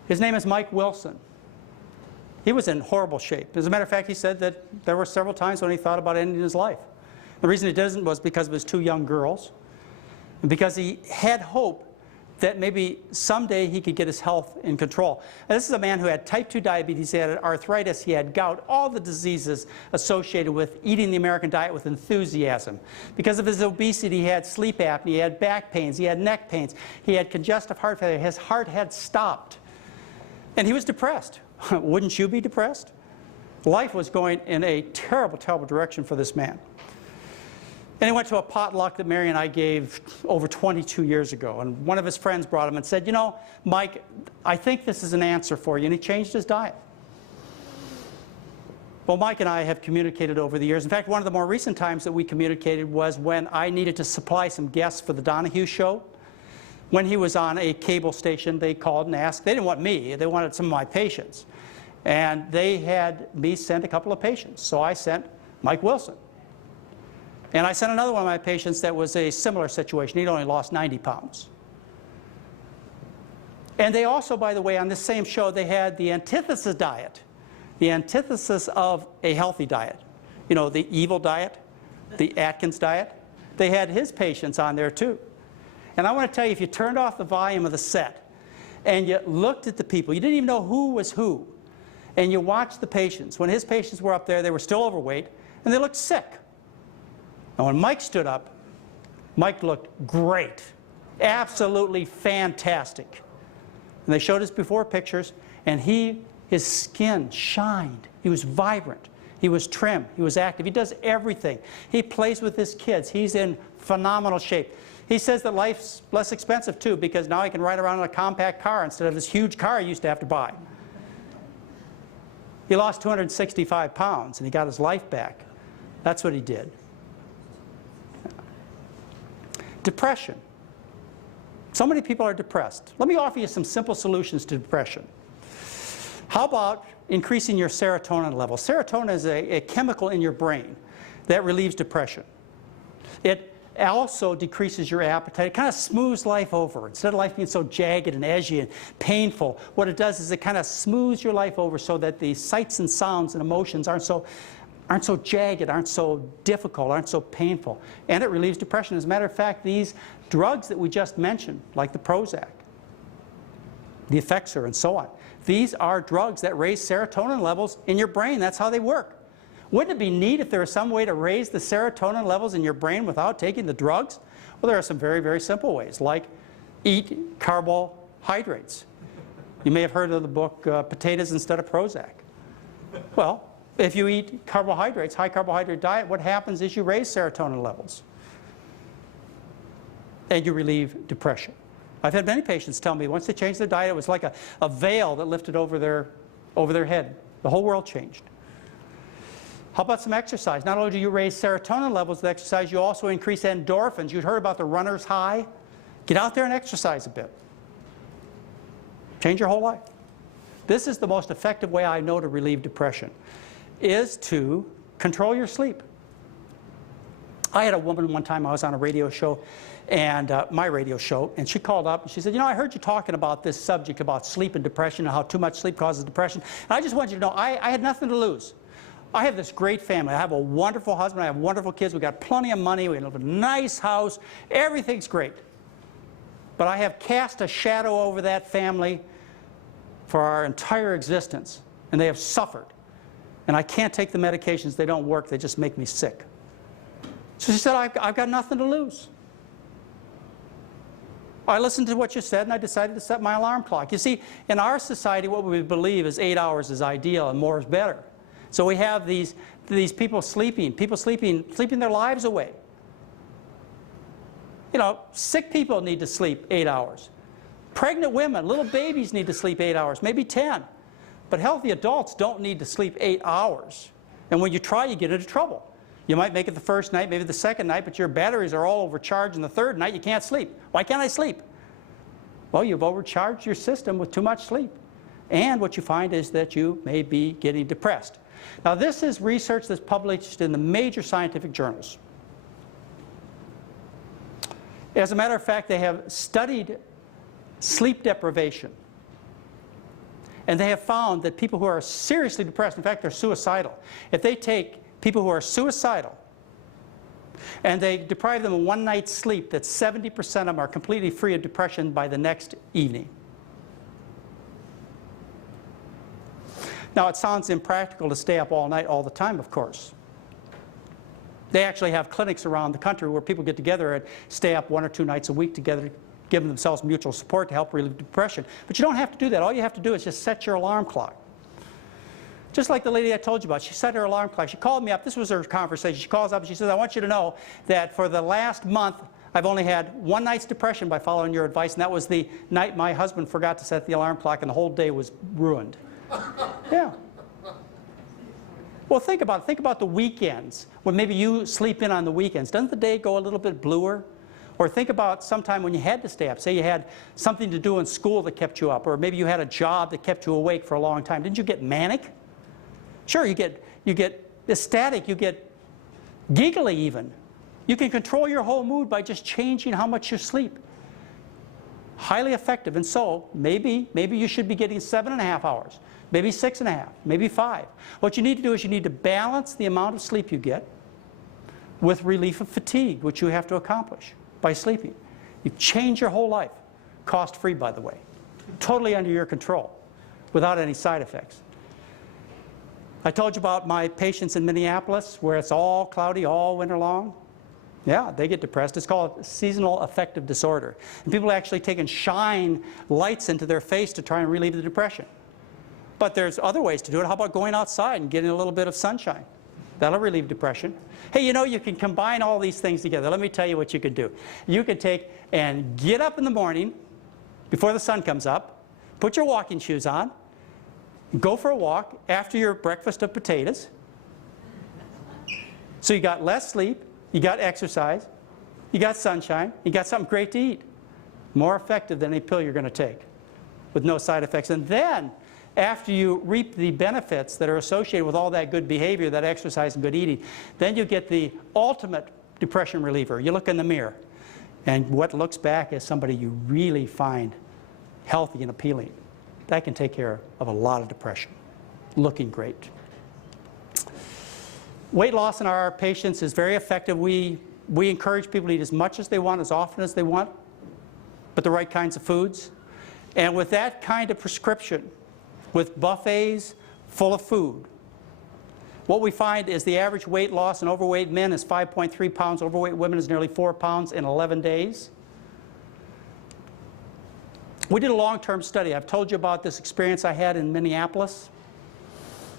His name is Mike Wilson. He was in horrible shape. As a matter of fact, he said that there were several times when he thought about ending his life. The reason he didn't was because of his 2 young girls, and because he had hope that maybe someday he could get his health in control. And this is a man who had type 2 diabetes, he had arthritis, he had gout, all the diseases associated with eating the American diet with enthusiasm. Because of his obesity, he had sleep apnea, he had back pains, he had neck pains, he had congestive heart failure, his heart had stopped. And he was depressed. Wouldn't you be depressed? Life was going in a terrible, terrible direction for this man. And he went to a potluck that Mary and I gave over 22 years ago. And one of his friends brought him and said, you know, Mike, I think this is an answer for you. And he changed his diet. Well, Mike and I have communicated over the years. In fact, one of the more recent times that we communicated was when I needed to supply some guests for the Donahue show. When he was on a cable station, they called and asked. They didn't want me. They wanted some of my patients. And they had me send a couple of patients. So I sent Mike Wilson. And I sent another one of my patients that was a similar situation. He'd only lost 90 pounds. And they also, by the way, on this same show, they had the antithesis diet, the antithesis of a healthy diet. You know, the evil diet, the Atkins diet. They had his patients on there too. And I want to tell you, if you turned off the volume of the set and you looked at the people, you didn't even know who was who, and you watched the patients. When his patients were up there, they were still overweight, and they looked sick. And when Mike stood up, Mike looked great, absolutely fantastic. And they showed us before pictures, and his skin shined. He was vibrant. He was trim. He was active. He does everything. He plays with his kids. He's in phenomenal shape. He says that life's less expensive too, because now he can ride around in a compact car instead of this huge car he used to have to buy. He lost 265 pounds, and he got his life back. That's what he did. Depression. So many people are depressed. Let me offer you some simple solutions to depression. How about increasing your serotonin level? Serotonin is a chemical in your brain that relieves depression. It also decreases your appetite. It kind of smooths life over. Instead of life being so jagged and edgy and painful, what it does is it kind of smooths your life over so that the sights and sounds and emotions aren't so jagged, aren't so difficult, aren't so painful. And it relieves depression. As a matter of fact, these drugs that we just mentioned, like the Prozac, the Effexor, and so on, these are drugs that raise serotonin levels in your brain. That's how they work. Wouldn't it be neat if there was some way to raise the serotonin levels in your brain without taking the drugs? Well, there are some very, very simple ways, like eat carbohydrates. You may have heard of the book, Potatoes Instead of Prozac. Well, if you eat carbohydrates, high carbohydrate diet, what happens is you raise serotonin levels. And you relieve depression. I've had many patients tell me once they changed their diet, it was like a veil that lifted over their head. The whole world changed. How about some exercise? Not only do you raise serotonin levels with exercise, you also increase endorphins. You've heard about the runner's high. Get out there and exercise a bit. Change your whole life. This is the most effective way I know to relieve depression, is to control your sleep. I had a woman one time, I was on a radio show, and my radio show, and she called up and she said, you know, I heard you talking about this subject about sleep and depression and how too much sleep causes depression. And I just want you to know, I had nothing to lose. I have this great family. I have a wonderful husband. I have wonderful kids. We've got plenty of money. We live in a nice house. Everything's great. But I have cast a shadow over that family for our entire existence, and they have suffered. And I can't take the medications. They don't work. They just make me sick. So she said, I've got nothing to lose. I listened to what you said, and I decided to set my alarm clock. You see, in our society, what we believe is 8 hours is ideal and more is better. So we have these people sleeping their lives away. You know, sick people need to sleep 8 hours. Pregnant women, little babies need to sleep 8 hours, maybe 10. But healthy adults don't need to sleep 8 hours. And when you try, you get into trouble. You might make it the first night, maybe the second night, but your batteries are all overcharged, and the third night you can't sleep. Why can't I sleep? Well, you've overcharged your system with too much sleep. And what you find is that you may be getting depressed. Now, this is research that's published in the major scientific journals. As a matter of fact, they have studied sleep deprivation. And they have found that people who are seriously depressed, in fact, they're suicidal. If they take people who are suicidal and they deprive them of one night's sleep, that 70% of them are completely free of depression by the next evening. Now, it sounds impractical to stay up all night all the time, of course. They actually have clinics around the country where people get together and stay up 1 or 2 nights a week together, giving themselves mutual support to help relieve depression. But you don't have to do that. All you have to do is just set your alarm clock. Just like the lady I told you about, she set her alarm clock. She called me up. This was her conversation. She calls up and she says, I want you to know that for the last month, I've only had 1 night's depression by following your advice, and that was the night my husband forgot to set the alarm clock, and the whole day was ruined. Yeah. Well, think about it. Think about the weekends, when maybe you sleep in on the weekends. Doesn't the day go a little bit bluer? Or think about sometime when you had to stay up. Say you had something to do in school that kept you up, or maybe you had a job that kept you awake for a long time. Didn't you get manic? Sure, you get ecstatic, you get giggly even. You can control your whole mood by just changing how much you sleep. Highly effective. And so maybe you should be getting 7.5 hours, maybe 6.5, maybe 5. What you need to do is you need to balance the amount of sleep you get with relief of fatigue, which you have to accomplish by sleeping. You change your whole life, cost-free, by the way, totally under your control, without any side effects. I told you about my patients in Minneapolis, where it's all cloudy all winter long. Yeah, they get depressed. It's called seasonal affective disorder. And people are actually taking shine lights into their face to try and relieve the depression. But there's other ways to do it. How about going outside and getting a little bit of sunshine? That'll relieve depression. Hey, you know, you can combine all these things together. Let me tell you what you can do. You can take and get up in the morning before the sun comes up, put your walking shoes on, go for a walk after your breakfast of potatoes. So you got less sleep, you got exercise, you got sunshine, you got something great to eat. More effective than any pill you're going to take, with no side effects. And then, after you reap the benefits that are associated with all that good behavior, that exercise and good eating, then you get the ultimate depression reliever. You look in the mirror, and what looks back is somebody you really find healthy and appealing. That can take care of a lot of depression. Looking great. Weight loss in our patients is very effective. We encourage people to eat as much as they want, as often as they want, but the right kinds of foods. And with that kind of prescription, with buffets full of food, what we find is the average weight loss in overweight men is 5.3 pounds. Overweight women is nearly 4 pounds in 11 days. We did a long-term study. I've told you about this experience I had in Minneapolis.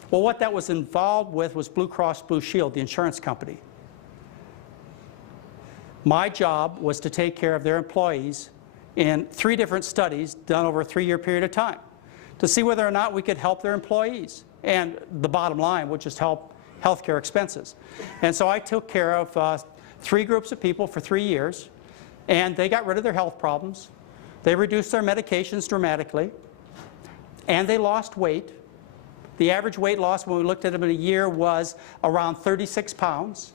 Well, what that was involved with was Blue Cross Blue Shield, the insurance company. My job was to take care of their employees in 3 different studies done over a 3-year period of time, to see whether or not we could help their employees. And the bottom line would just help healthcare expenses. And so I took care of 3 groups of people for 3 years, and they got rid of their health problems. They reduced their medications dramatically, and they lost weight. The average weight loss when we looked at them in a year was around 36 pounds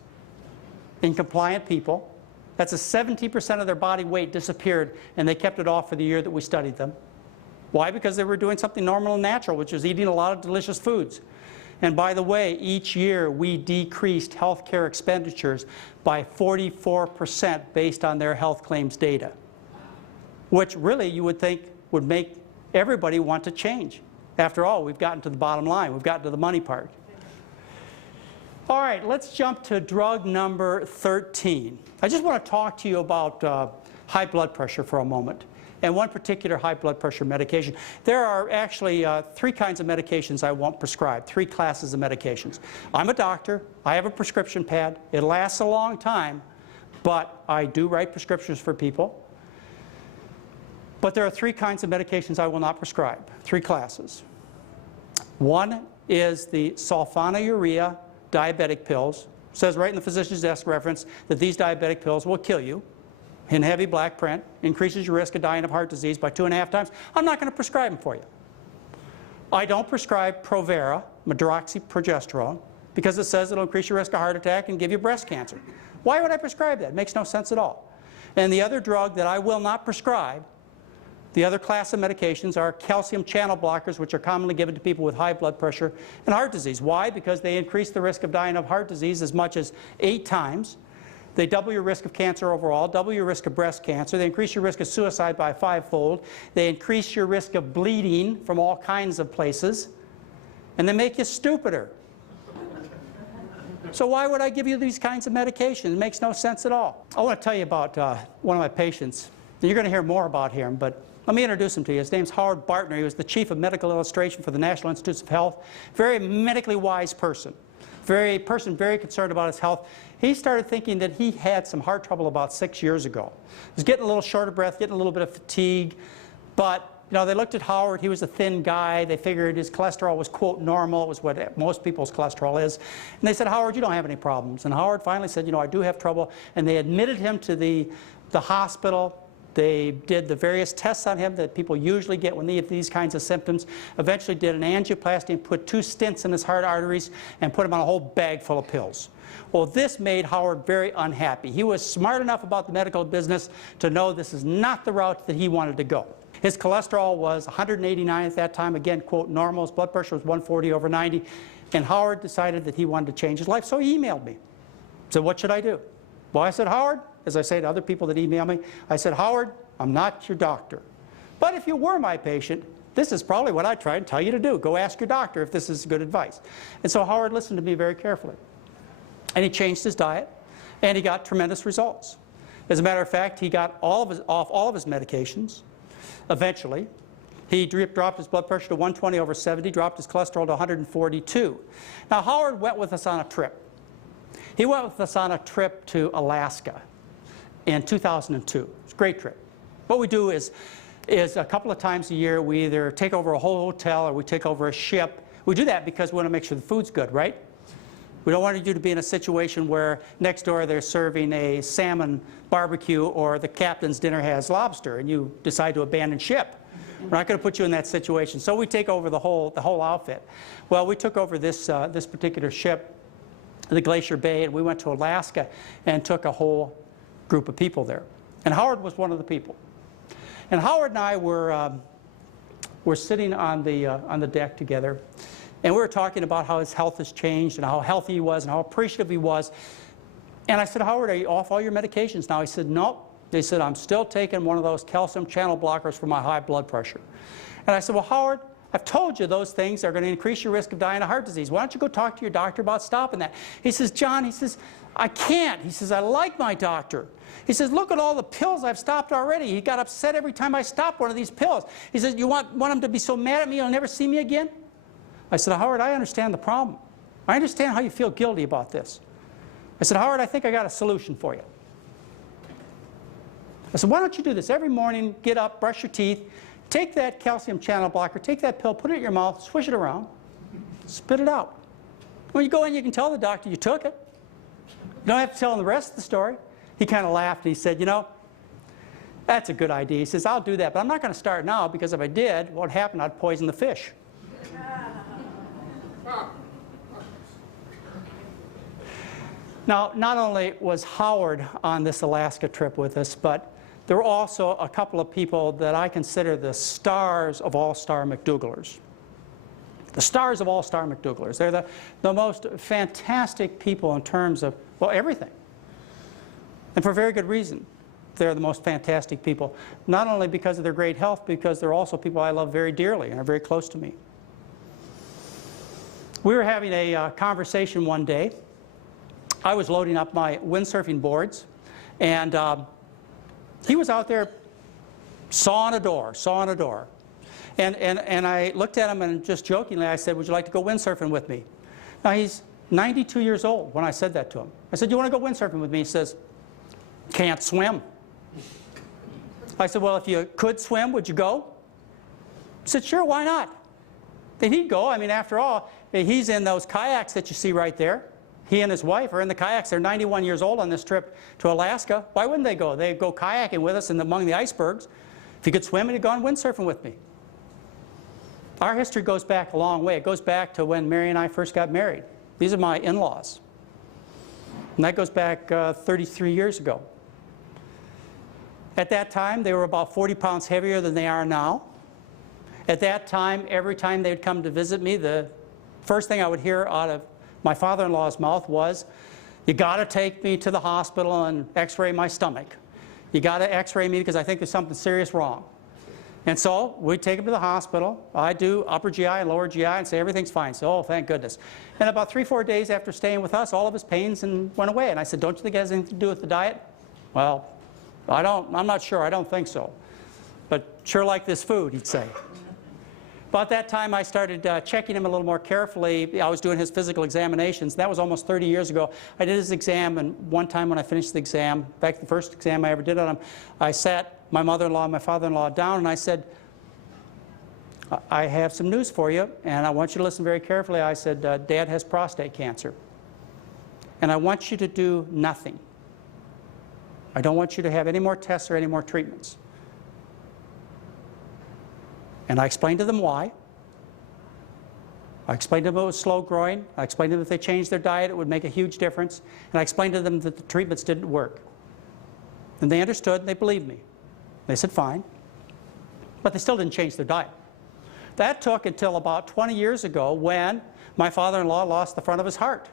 in compliant people. That's a 70% of their body weight disappeared, and they kept it off for the year that we studied them. Why? Because they were doing something normal and natural, which was eating a lot of delicious foods. And by the way, each year we decreased healthcare expenditures by 44% based on their health claims data, which really you would think would make everybody want to change. After all, we've gotten to the bottom line. We've gotten to the money part. All right, let's jump to drug number 13. I just want to talk to you about high blood pressure for a moment, and one particular high blood pressure medication. There are actually three kinds of medications I won't prescribe, three classes of medications. I'm a doctor, I have a prescription pad, it lasts a long time, but I do write prescriptions for people. But there are three kinds of medications I will not prescribe, three classes. One is the sulfonylurea diabetic pills. It says right in the physician's desk reference that these diabetic pills will kill you in heavy black print, increases your risk of dying of heart disease by 2.5 times. I'm not going to prescribe them for you. I don't prescribe Provera, medroxyprogesterone, because it says it'll increase your risk of heart attack and give you breast cancer. Why would I prescribe that? It makes no sense at all. And the other drug that I will not prescribe, the other class of medications, are calcium channel blockers, which are commonly given to people with high blood pressure and heart disease. Why? Because they increase the risk of dying of heart disease as much as 8 times. They double your risk of cancer overall, double your risk of breast cancer. They increase your risk of suicide by 5-fold. They increase your risk of bleeding from all kinds of places. And they make you stupider. So why would I give you these kinds of medications? It makes no sense at all. I want to tell you about one of my patients. And you're going to hear more about him, but let me introduce him to you. His name's Howard Bartner. He was the chief of medical illustration for the National Institutes of Health. Very medically wise person. Very concerned about his health. He started thinking that he had some heart trouble about 6 years ago. He was getting a little short of breath, getting a little bit of fatigue, but you know, they looked at Howard. He was a thin guy. They figured his cholesterol was, quote, normal. It was what most people's cholesterol is. And they said, Howard, you don't have any problems. And Howard finally said, you know, I do have trouble. And they admitted him to the hospital. They did the various tests on him that people usually get when they have these kinds of symptoms. Eventually did an angioplasty and put 2 stents in his heart arteries and put him on a whole bag full of pills. Well, this made Howard very unhappy. He was smart enough about the medical business to know this is not the route that he wanted to go. His cholesterol was 189 at that time, again, quote, normal. His blood pressure was 140/90. And Howard decided that he wanted to change his life, so he emailed me. So what should I do? Well, I said, Howard, as I say to other people that email me, I said, Howard, I'm not your doctor. But if you were my patient, this is probably what I try to tell you to do. Go ask your doctor if this is good advice. And so Howard listened to me very carefully. And he changed his diet, and he got tremendous results. As a matter of fact, he got off all of his medications. Eventually, he dropped his blood pressure to 120/70, dropped his cholesterol to 142. Now, Howard went with us on a trip. He went with us on a trip to Alaska in 2002. It's a great trip. What we do is a couple of times a year, we either take over a whole hotel or we take over a ship. We do that because we want to make sure the food's good, right? We don't want you to be in a situation where next door they're serving a salmon barbecue or the captain's dinner has lobster and you decide to abandon ship. We're not going to put you in that situation. So we take over the whole outfit. Well, we took over this particular ship, the Glacier Bay, and we went to Alaska and took a whole group of people there. And Howard was one of the people. And Howard and I were sitting on the deck together. And we were talking about how his health has changed and how healthy he was and how appreciative he was. And I said, Howard, are you off all your medications now? He said, no. They said, I'm still taking one of those calcium channel blockers for my high blood pressure. And I said, well, Howard, I've told you those things are going to increase your risk of dying of heart disease. Why don't you go talk to your doctor about stopping that? He says, John, he says, I can't. He says, I like my doctor. He says, look at all the pills I've stopped already. He got upset every time I stopped one of these pills. He says, you want him to be so mad at me he'll never see me again? I said, Howard, I understand the problem. I understand how you feel guilty about this. I said, Howard, I think I got a solution for you. I said, why don't you do this? Every morning, get up, brush your teeth, take that calcium channel blocker, take that pill, put it in your mouth, swish it around, spit it out. When you go in, you can tell the doctor you took it. You don't have to tell him the rest of the story. He kind of laughed and he said, you know, that's a good idea. He says, I'll do that, but I'm not going to start now because if I did, what would happen? I'd poison the fish. Now, not only was Howard on this Alaska trip with us, but there were also a couple of people that I consider the stars of all-star McDougallers. The stars of all-star McDougallers. They're the most fantastic people in terms of, well, everything. And for very good reason. They're the most fantastic people. Not only because of their great health, because they're also people I love very dearly and are very close to me. We were having a conversation one day, I was loading up my windsurfing boards, and he was out there sawing a door. And I looked at him and just jokingly I said, would you like to go windsurfing with me? Now he's 92 years old when I said that to him. I said, you want to go windsurfing with me? He says, can't swim. I said, well, if you could swim, would you go? He said, sure, why not? Then he'd go. I mean, after all, he's in those kayaks that you see right there. He and his wife are in the kayaks. They're 91 years old on this trip to Alaska. Why wouldn't they go? They'd go kayaking with us among the icebergs. If he could swim, he'd go on windsurfing with me. Our history goes back a long way. It goes back to when Mary and I first got married. These are my in-laws. And that goes back 33 years ago. At that time, they were about 40 pounds heavier than they are now. At that time, every time they would come to visit me, the first thing I would hear out of my father-in-law's mouth was, you got to take me to the hospital and x-ray my stomach. You got to x-ray me because I think there's something serious wrong. And so we'd take him to the hospital. I'd do upper GI and lower GI and say everything's fine. So, oh, thank goodness. And about 3-4 days after staying with us, all of his pains went away. And I said, don't you think it has anything to do with the diet? Well, I'm not sure. I don't think so. But sure like this food, he'd say. About that time, I started checking him a little more carefully. I was doing his physical examinations. That was almost 30 years ago. I did his exam, and one time when I finished the exam, in fact, the first exam I ever did on him, I sat my mother-in-law and my father-in-law down, and I said, I have some news for you, and I want you to listen very carefully. I said, Dad has prostate cancer, and I want you to do nothing. I don't want you to have any more tests or any more treatments. And I explained to them why. I explained to them it was slow growing. I explained to them if they changed their diet, it would make a huge difference. And I explained to them that the treatments didn't work. And they understood, and they believed me. They said, fine. But they still didn't change their diet. That took until about 20 years ago when my father-in-law lost the front of his heart.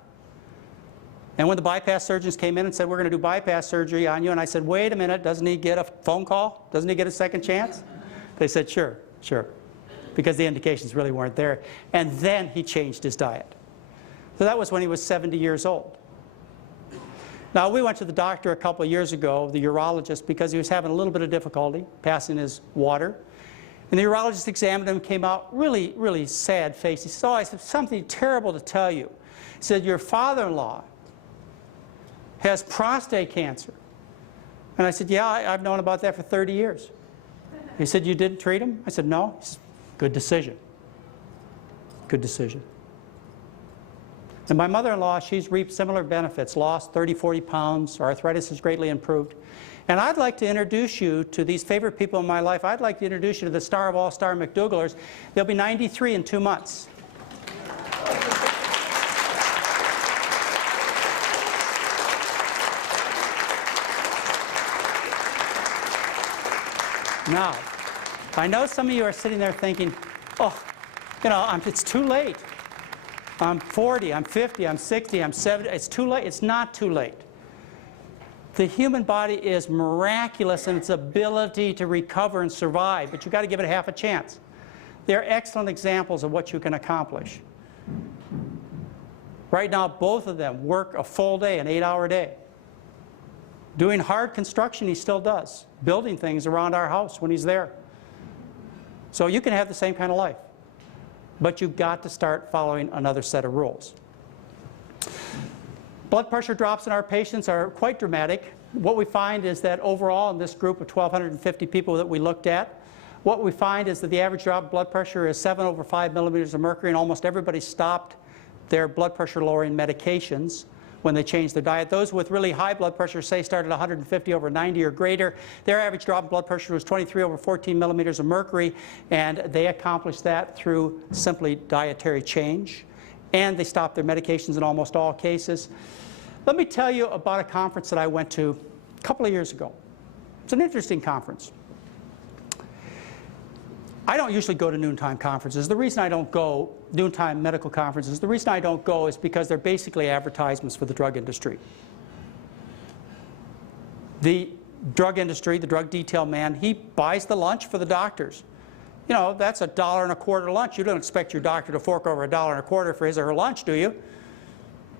And when the bypass surgeons came in and said, we're going to do bypass surgery on you, and I said, wait a minute, doesn't he get a phone call? Doesn't he get a second chance? They said, sure, sure, because the indications really weren't there. And then he changed his diet. So that was when he was 70 years old. Now, we went to the doctor a couple of years ago, the urologist, because he was having a little bit of difficulty passing his water. And the urologist examined him and came out really, really sad faced. He said, oh, I have something terrible to tell you. He said, your father-in-law has prostate cancer. And I said, yeah, I've known about that for 30 years. He said, you didn't treat him? I said, no. He said, good decision. Good decision. And my mother-in-law, she's reaped similar benefits, lost 30, 40 pounds. Her arthritis has greatly improved. And I'd like to introduce you to these favorite people in my life. I'd like to introduce you to the star of all star McDougallers. They'll be 93 in 2 months. Now, I know some of you are sitting there thinking, oh, you know, it's too late. I'm 40, I'm 50, I'm 60, I'm 70. It's too late. It's not too late. The human body is miraculous in its ability to recover and survive, but you've got to give it half a chance. They're excellent examples of what you can accomplish. Right now, both of them work a full day, an 8-hour day. Doing hard construction, he still does. Building things around our house when he's there. So you can have the same kind of life. But you've got to start following another set of rules. Blood pressure drops in our patients are quite dramatic. What we find is that overall in this group of 1,250 people that we looked at, what we find is that the average drop of blood pressure is 7/5 millimeters of mercury, and almost everybody stopped their blood pressure lowering medications when they changed their diet. Those with really high blood pressure, say, started 150/90 or greater. Their average drop in blood pressure was 23/14 millimeters of mercury, and they accomplished that through simply dietary change. And they stopped their medications in almost all cases. Let me tell you about a conference that I went to a couple of years ago. It's an interesting conference. I don't usually go to noontime conferences. The reason I don't go, noontime medical conferences, the reason I don't go is because they're basically advertisements for the drug industry. The drug industry, the drug detail man, he buys the lunch for the doctors. You know, that's $1.25 lunch. You don't expect your doctor to fork over $1.25 for his or her lunch, do you?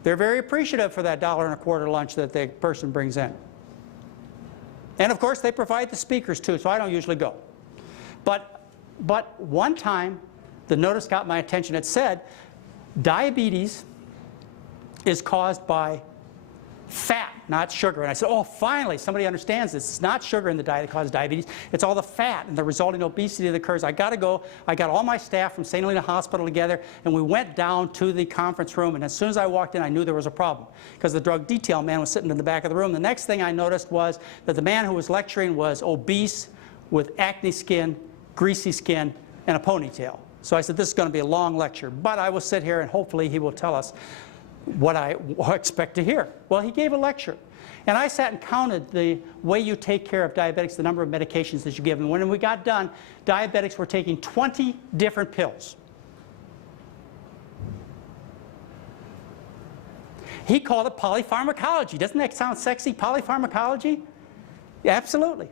They're very appreciative for that $1.25 lunch that the person brings in. And of course, they provide the speakers too, so I don't usually go. But one time, the notice got my attention. It said, diabetes is caused by fat, not sugar. And I said, oh, finally, somebody understands this. It's not sugar in the diet that causes diabetes. It's all the fat and the resulting obesity that occurs. I got to go. I got all my staff from St. Helena Hospital together, and we went down to the conference room. And as soon as I walked in, I knew there was a problem, because the drug detail man was sitting in the back of the room. The next thing I noticed was that the man who was lecturing was obese with acne skin, greasy skin, and a ponytail. So I said, this is going to be a long lecture, but I will sit here and hopefully he will tell us what I expect to hear. Well, he gave a lecture. And I sat and counted the way you take care of diabetics, the number of medications that you give. And when we got done, diabetics were taking 20 different pills. He called it polypharmacology. Doesn't that sound sexy, polypharmacology? Yeah, absolutely.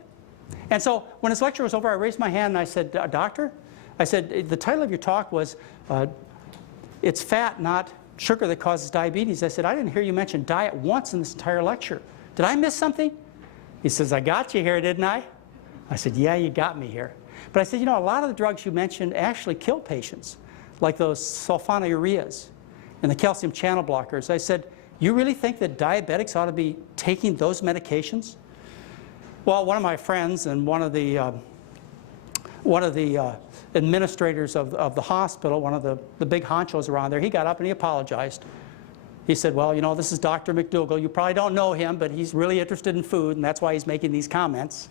And so when his lecture was over, I raised my hand and I said, Doctor, I said, the title of your talk was, it's fat, not sugar, that causes diabetes. I said, I didn't hear you mention diet once in this entire lecture. Did I miss something? He says, I got you here, didn't I? I said, yeah, you got me here. But I said, you know, a lot of the drugs you mentioned actually kill patients, like those sulfonylureas and the calcium channel blockers. I said, you really think that diabetics ought to be taking those medications? Well, one of my friends and one of the administrators of the hospital, one of the big honchos around there, he got up and he apologized. He said, well, you know, this is Dr. McDougall. You probably don't know him, but he's really interested in food, and that's why he's making these comments.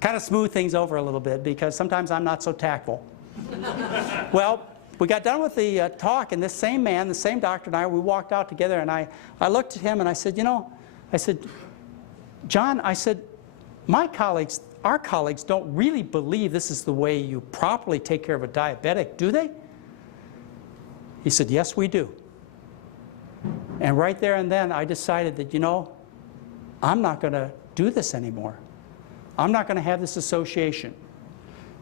Kind of smooth things over a little bit, because sometimes I'm not so tactful. Well, we got done with the talk, and this same man, the same doctor and I, we walked out together, and I looked at him and I said, you know, I said, John, I said, my colleagues, our colleagues don't really believe this is the way you properly take care of a diabetic, do they? He said, yes, we do. And right there and then I decided that, you know, I'm not going to do this anymore. I'm not going to have this association.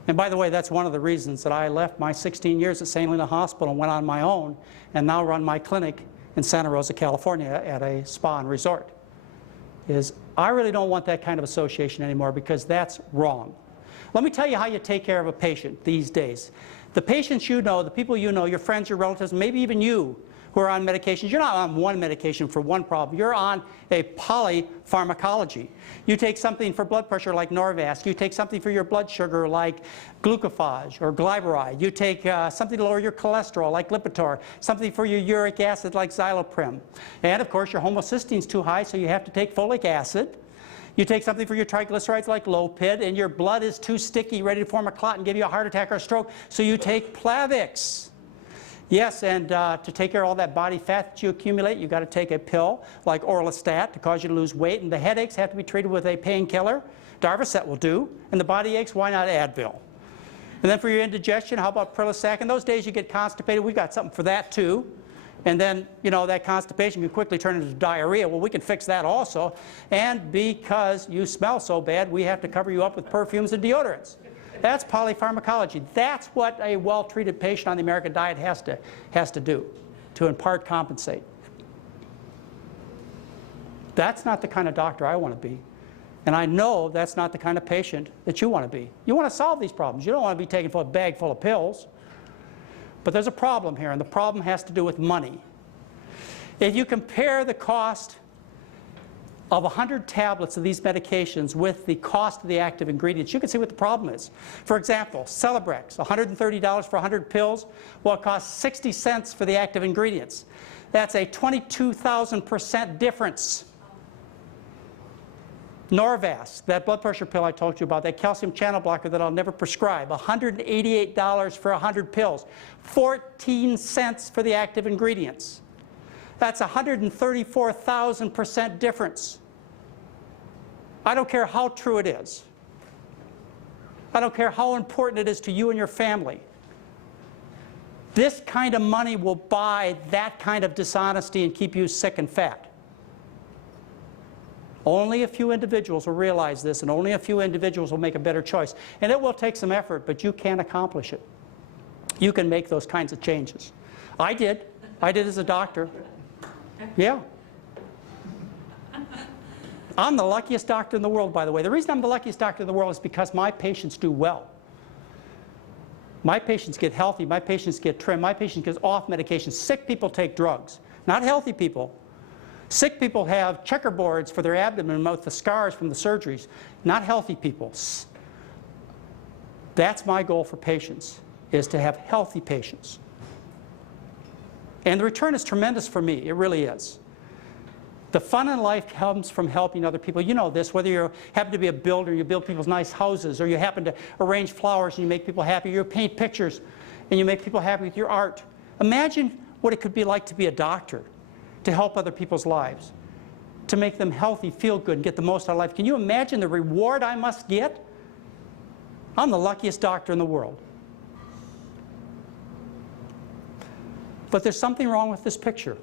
And by the way, that's one of the reasons that I left my 16 years at St. Helena Hospital and went on my own and now run my clinic in Santa Rosa, California at a spa and resort. Is I really don't want that kind of association anymore, because that's wrong. Let me tell you how you take care of a patient these days. The patients you know, the people you know, your friends, your relatives, maybe even you who are on medications, you're not on one medication for one problem. You're on a polypharmacology. You take something for blood pressure like Norvasc. You take something for your blood sugar like glucophage or glyburide. You take something to lower your cholesterol like Lipitor. Something for your uric acid like Xyloprim. And of course, your homocystine's too high, so you have to take folic acid. You take something for your triglycerides like Lopid, and your blood is too sticky, ready to form a clot and give you a heart attack or a stroke, so you take Plavix. Yes, and to take care of all that body fat that you accumulate, you've got to take a pill like Orlistat to cause you to lose weight, and the headaches have to be treated with a painkiller. Darvocet will do. And the body aches, why not Advil? And then for your indigestion, how about Prilosec? In those days you get constipated, we've got something for that too. And then, you know, that constipation can quickly turn into diarrhea. Well, we can fix that also. And because you smell so bad, we have to cover you up with perfumes and deodorants. That's polypharmacology. That's what a well-treated patient on the American diet has to do, to in part compensate. That's not the kind of doctor I want to be. And I know that's not the kind of patient that you want to be. You want to solve these problems. You don't want to be taking a bag full of pills. But there's a problem here, and the problem has to do with money. If you compare the cost of 100 tablets of these medications with the cost of the active ingredients, you can see what the problem is. For example, Celebrex, $130 for 100 pills. Well, it costs 60 cents for the active ingredients. That's a 22,000% difference. Norvasc, that blood pressure pill I told you about, that calcium channel blocker that I'll never prescribe, $188 for 100 pills, 14 cents for the active ingredients. That's 134,000% difference. I don't care how true it is. I don't care how important it is to you and your family. This kind of money will buy that kind of dishonesty and keep you sick and fat. Only a few individuals will realize this, and only a few individuals will make a better choice. And it will take some effort, but you can accomplish it. You can make those kinds of changes. I did as a doctor. Yeah. I'm the luckiest doctor in the world, by the way. The reason I'm the luckiest doctor in the world is because my patients do well. My patients get healthy, my patients get trim, my patients get off medication. Sick people take drugs, not healthy people. Sick people have checkerboards for their abdomen with the scars from the surgeries, not healthy people. That's my goal for patients, is to have healthy patients. And the return is tremendous for me, it really is. The fun in life comes from helping other people. You know this, whether you happen to be a builder, you build people's nice houses, or you happen to arrange flowers and you make people happy, or you paint pictures and you make people happy with your art. Imagine what it could be like to be a doctor, to help other people's lives, to make them healthy, feel good, and get the most out of life. Can you imagine the reward I must get? I'm the luckiest doctor in the world. But there's something wrong with this picture.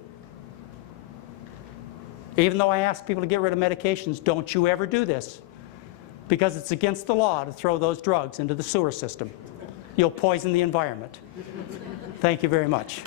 Even though I ask people to get rid of medications, don't you ever do this, because it's against the law to throw those drugs into the sewer system. You'll poison the environment. Thank you very much.